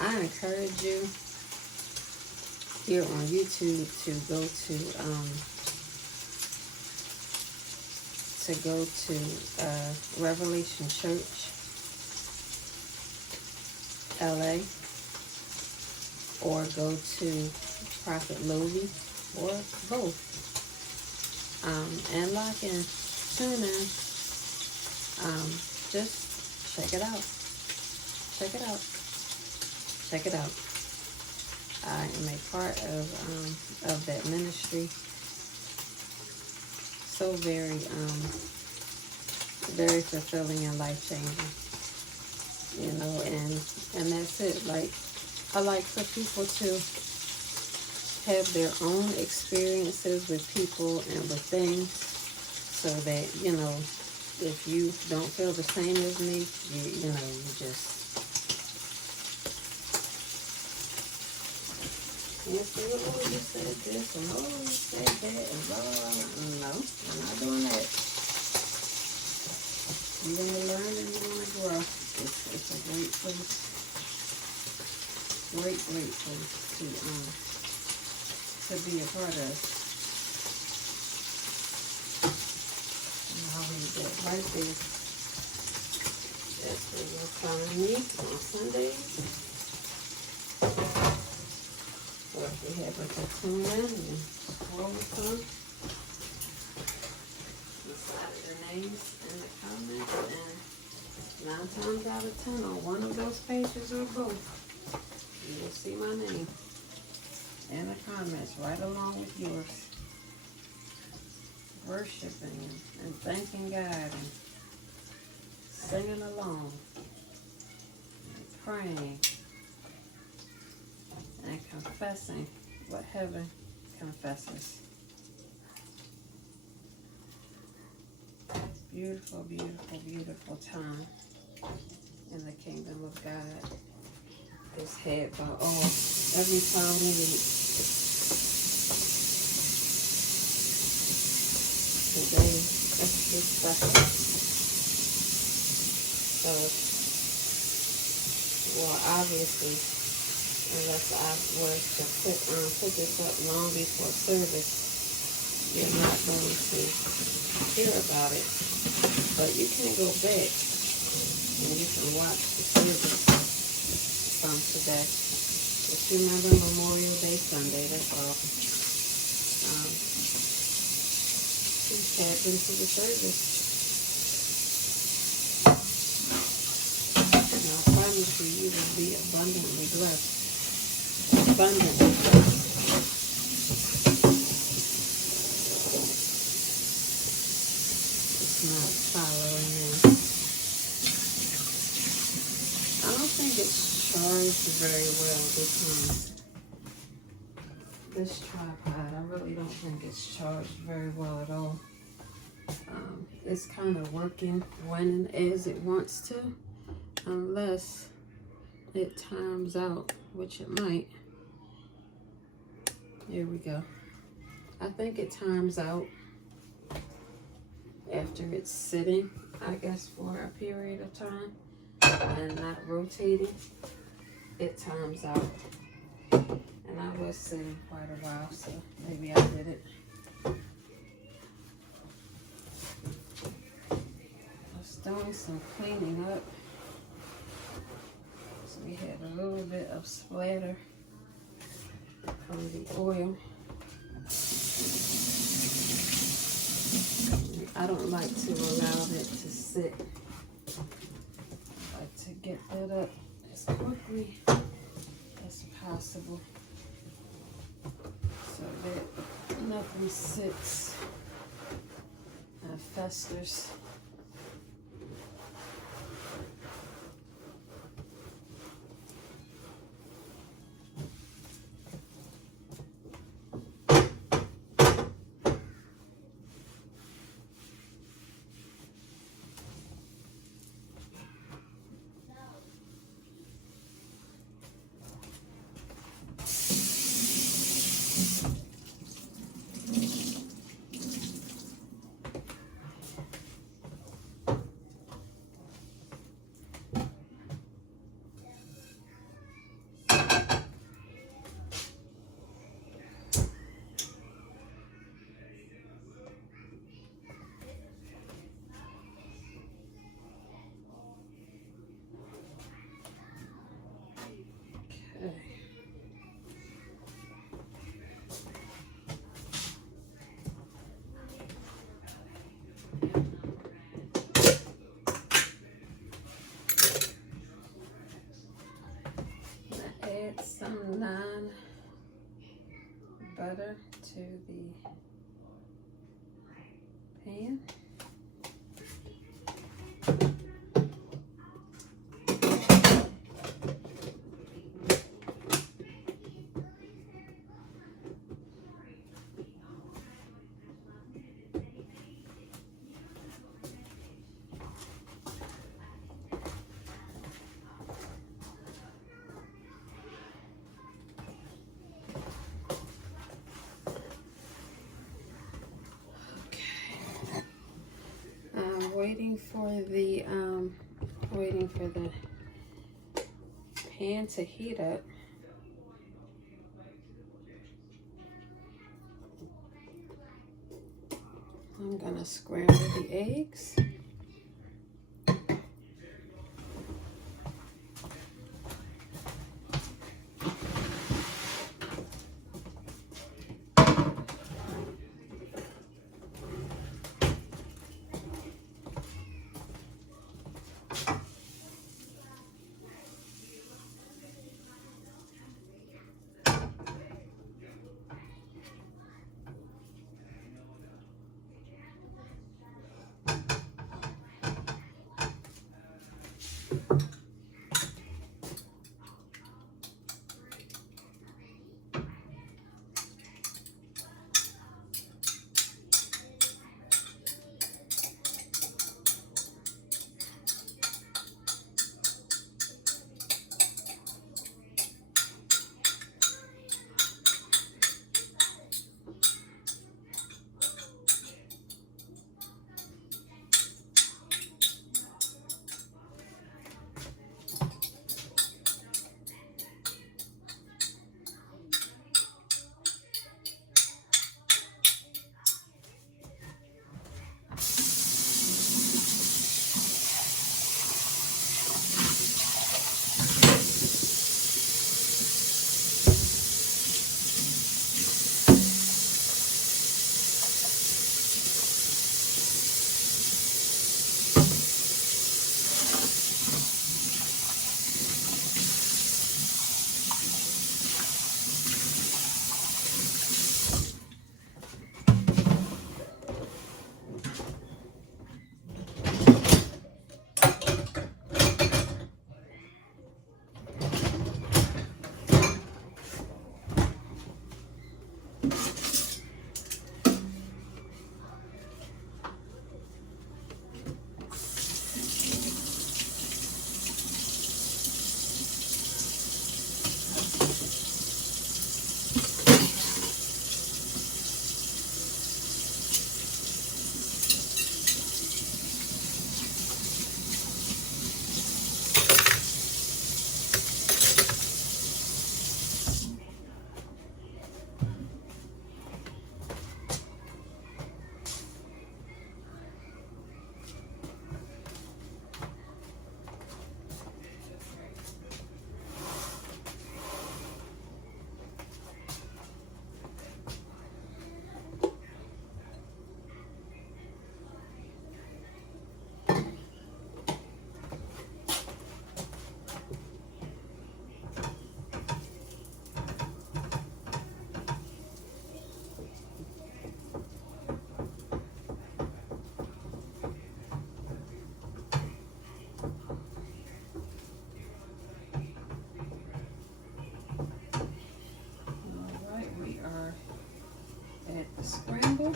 I encourage you here on YouTube to go to Revelation Church LA, or go to Prophet Lovy, or both, and lock in, tune in, just check it out. Check it out. I am a part of that ministry. So very fulfilling and life-changing. You know, and that's it. Like, I like for people to have their own experiences with people and with things, so that, you know, if you don't feel the same as me, you know, you just, you say, oh, you said this, and oh, you said that, and blah, blah, blah. No, I'm not doing that. You want to learn and you want to grow. It's a great place. Great place to be a part of. And I'll leave that right there. That's where you'll find me on Sundays. Or if you happen to tune in and scroll some, inside of your names in the comments, and 9 times out of 10 on one of those pages or both, you will see my name in the comments right along with yours. Worshiping and thanking God and singing along and praying and confessing what heaven confesses. Beautiful, beautiful, beautiful time in the kingdom of God is had by all every time we meet. Today is the second. So, well, obviously, unless I was to put this up long before service, you're not going to hear about it. But you can go back and you can watch the service from today. Just remember Memorial Day Sunday, that's all. Just tap into the service. And I promise you, you will be abundantly blessed. Abundantly blessed. It's not following in. I don't think it's charged very well this tripod. I really don't think it's charged very well at all. It's kind of working when and as it wants to, unless it times out, which it might. Here we go. I think it times out after it's sitting, I guess, for a period of time and not rotating. It times out. And I was sitting quite a while, so maybe I did it. I was doing some cleaning up. So we had a little bit of splatter from the oil. I don't like to allow it to sit. I like to get that up as quickly as possible so that nothing sits and festers. Add some naan butter to the pan. Waiting for the pan to heat up. I'm gonna scramble the eggs. add the scramble.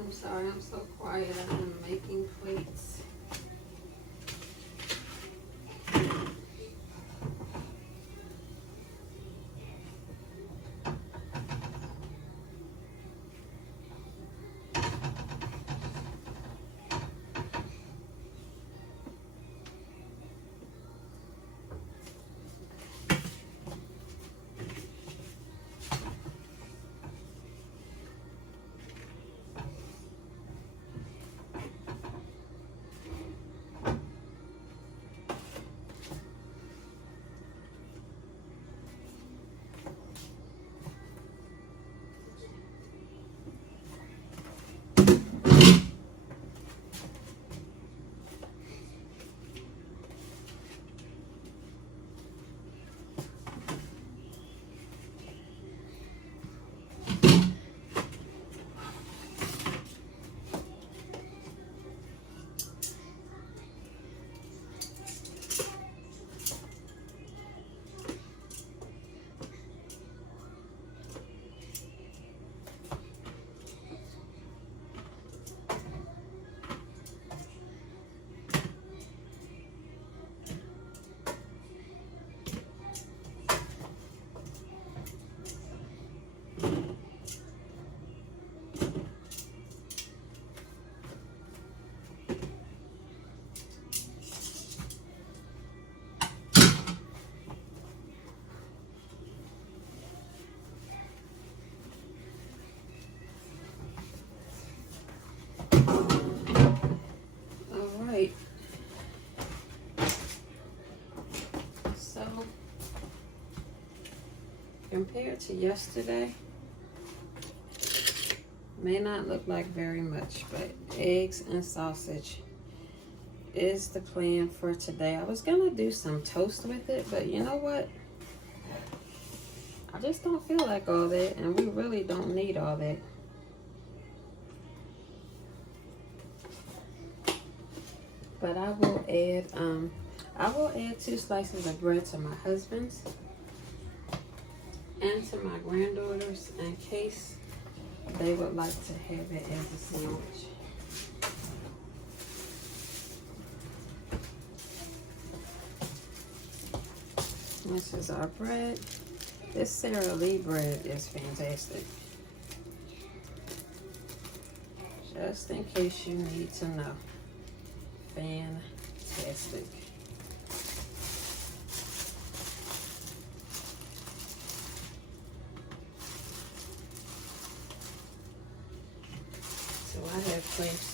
I'm sorry, I'm so quiet. I'm making plates. Alright. So, compared to yesterday, may not look like very much, but eggs and sausage is the plan for today. I was gonna do some toast with it, but you know what? I just don't feel like all that, and we really don't need all that. But I will add 2 slices of bread to my husband's and to my granddaughters in case they would like to have it as a sandwich. This is our bread. This Sara Lee bread is fantastic. Just in case you need to know. Fantastic. So I have placed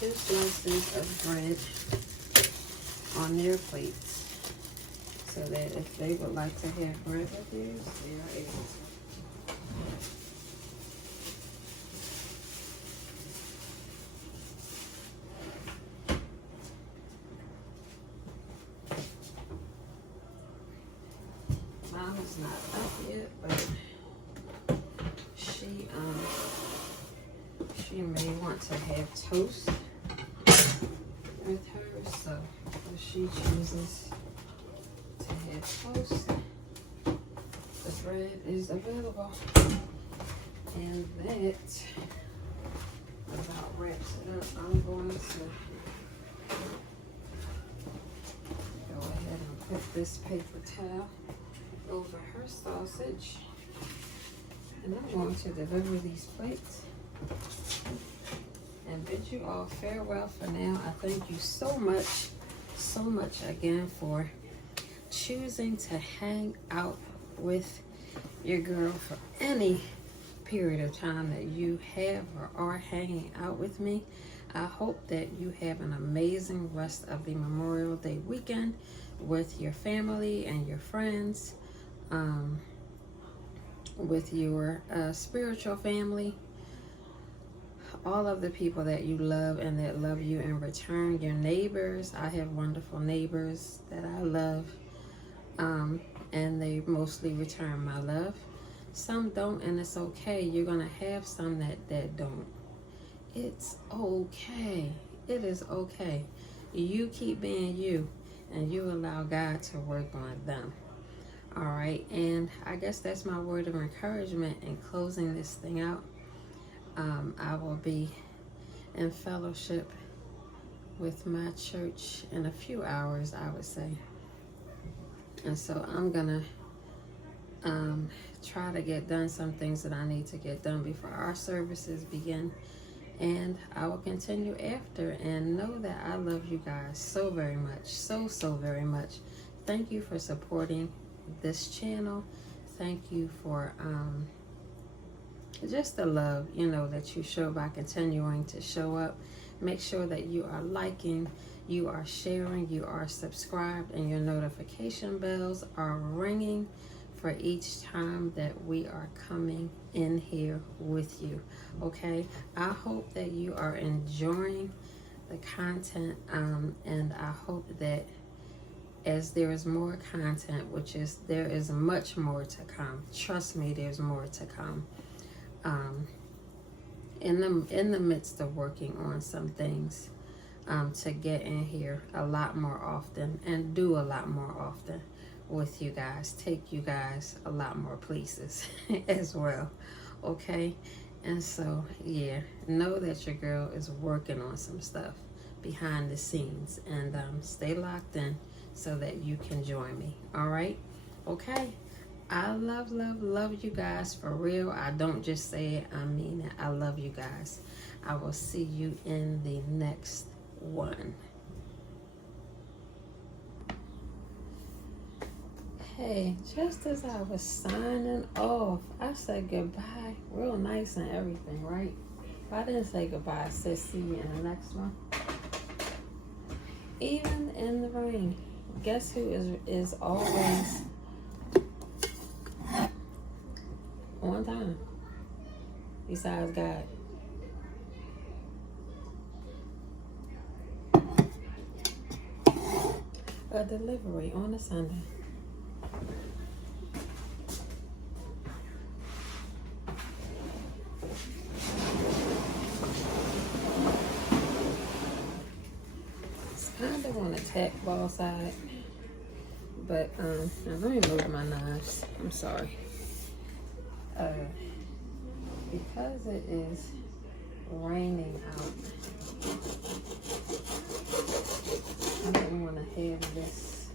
2 slices of bread on their plates so that if they would like to have bread with theirs, they are able to. Mama's not up yet, but she may want to have toast with her, so if she chooses to have toast, the bread is available. And that about wraps it up. I'm going to go ahead and put this paper towel over her sausage, and I'm going to deliver these plates and bid you all farewell for now. I thank you so much again for choosing to hang out with your girl for any period of time that you have or are hanging out with me. I hope that you have an amazing rest of the Memorial Day weekend with your family and your friends, with your spiritual family, all of the people that you love and that love you in return, your neighbors. I have wonderful neighbors that I love, and they mostly return my love. Some don't, and it's okay. You're gonna have some that don't. It's okay. It is okay. You keep being you, and you allow God to work on them. All right, and I guess that's my word of encouragement in closing this thing out. I will be in fellowship with my church in a few hours, I would say. And so I'm gonna try to get done some things that I need to get done before our services begin. And I will continue after, and know that I love you guys so very much, so very much. Thank you for supporting this channel. Thank you for just the love, that you show by continuing to show up. Make sure that you are liking, you are sharing, you are subscribed, and your notification bells are ringing for each time that we are coming in here with you. Okay, I hope that you are enjoying the content, and I hope that as there is more content, there is much more to come. Trust me, there's more to come. In the midst of working on some things, to get in here a lot more often and do a lot more often with you guys, take you guys a lot more places as well. Okay, and so yeah, know that your girl is working on some stuff behind the scenes, and stay locked in so that you can join me. All right, okay. I love you guys for real. I don't just say it, I mean it. I love you guys. I will see you in the next one. Hey, just as I was signing off, I said goodbye real nice and everything, right? If I didn't say goodbye, I said see you in the next one. Even in the rain, guess who is always on time besides God? A delivery on a Sunday. It's kind of on the tack ball side, but now let me move my knives. I'm sorry. because it is raining out, I didn't want to have this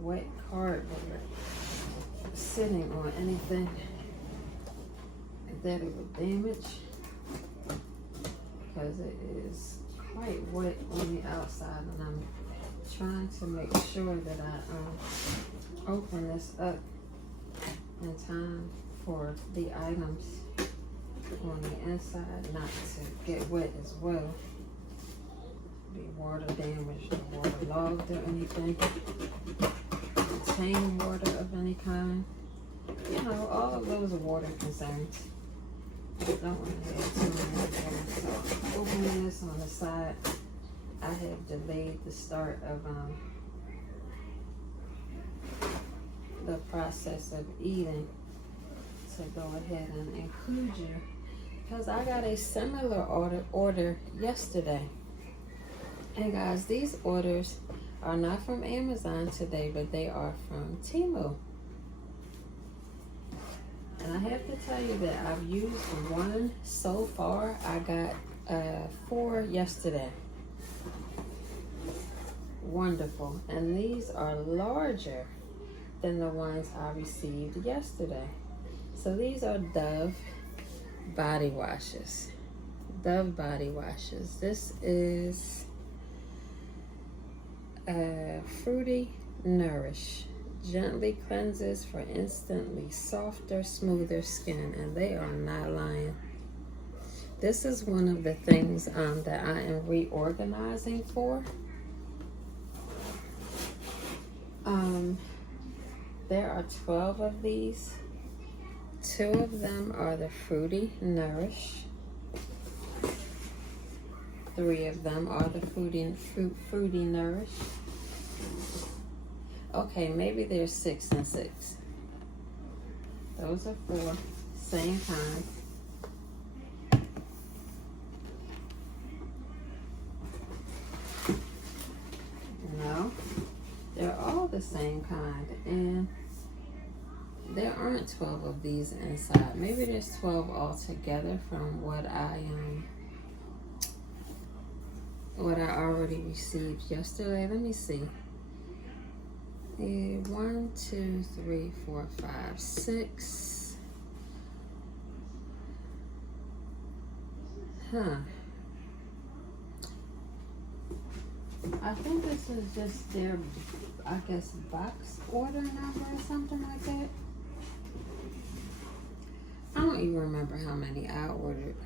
wet cardboard sitting on anything that it would damage, because it is quite wet on the outside, and I'm trying to make sure that I open this up in time for the items on the inside not to get wet as well, be water damaged or waterlogged or anything, contain water of any kind. You know, all of those are water concerns. Don't want to have too many of them. So opening this on the side, I have delayed the start of the process of eating to go ahead and include you, because I got a similar order yesterday. And guys, these orders are not from Amazon today, but they are from Temu. And I have to tell you that I've used one so far. I got 4 yesterday. Wonderful. And these are larger than the ones I received yesterday. So these are Dove body washes. Dove body washes. This is Fruity Nourish. Gently cleanses for instantly softer, smoother skin. And they are not lying. This is one of the things that I am reorganizing for. There are 12 of these. 2 of them are the Fruity Nourish. 3 of them are the Fruity Nourish. Okay, maybe there's 6 and 6. Those are 4, same kind. No, they're all the same kind, and there aren't 12 of these inside. Maybe there's 12 altogether from what I already received yesterday. Let me see. 1, 2, 3, 4, 5, 6. I think this is just their, I guess, box order number or something like that. I don't even remember how many I ordered.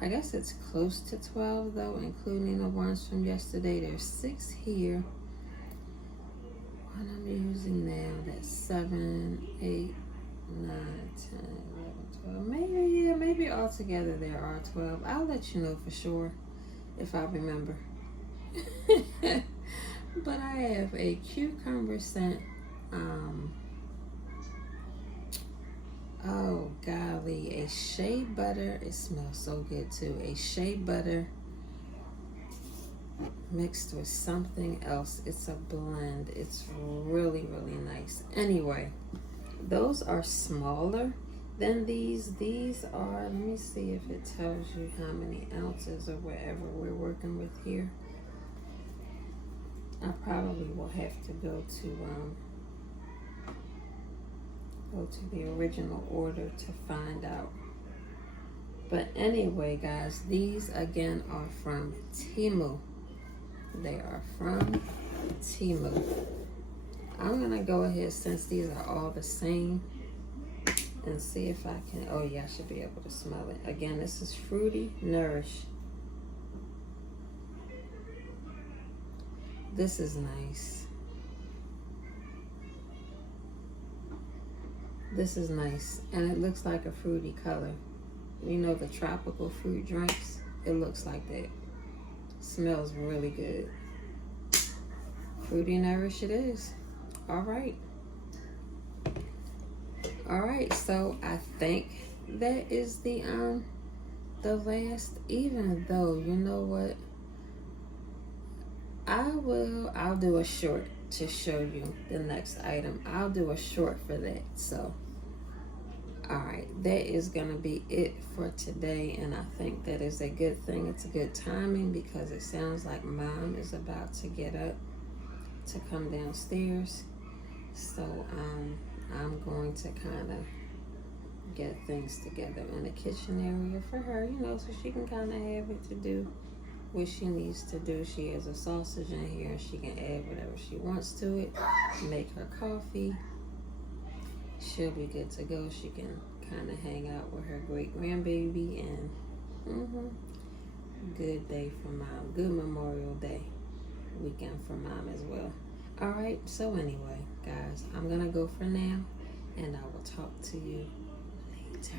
I guess it's close to 12 though, including the ones from yesterday. There's 6 here. What I'm using now, that's 7, 8, 9, 10, 11, 12. Maybe, yeah, maybe altogether there are 12. I'll let you know for sure if I remember. But I have a cucumber scent. Oh golly, a shea butter. It smells so good too. A shea butter mixed with something else. It's a blend. It's really, really nice. Anyway, those are smaller than these. These are, let me see if it tells you how many ounces or whatever we're working with here. I probably will have to go to the original order to find out. But anyway, guys, these again are from Temu. They are from Temu. I'm gonna go ahead, since these are all the same, and see if I can, oh yeah, I should be able to smell it. Again, this is Fruity Nourish. This is nice. This is nice, and it looks like a fruity color. You know the tropical fruit drinks? It looks like that. Smells really good. Fruity Nourish it is. All right. All right, so I think that is the last, even though, you know what? I'll do a short to show you the next item. I'll do a short for that. So Alright, that is going to be it for today, and I think that is a good thing. It's a good timing because it sounds like Mom is about to get up to come downstairs. So I'm going to kind of get things together in the kitchen area for her, you know, so she can kind of have it to do what she needs to do. She has a sausage in here and she can add whatever she wants to it, make her coffee. She'll be good to go. She can kind of hang out with her great grandbaby, and good day for Mom. Good Memorial Day weekend for Mom as well. All right, so anyway, guys, I'm gonna go for now, and I will talk to you later.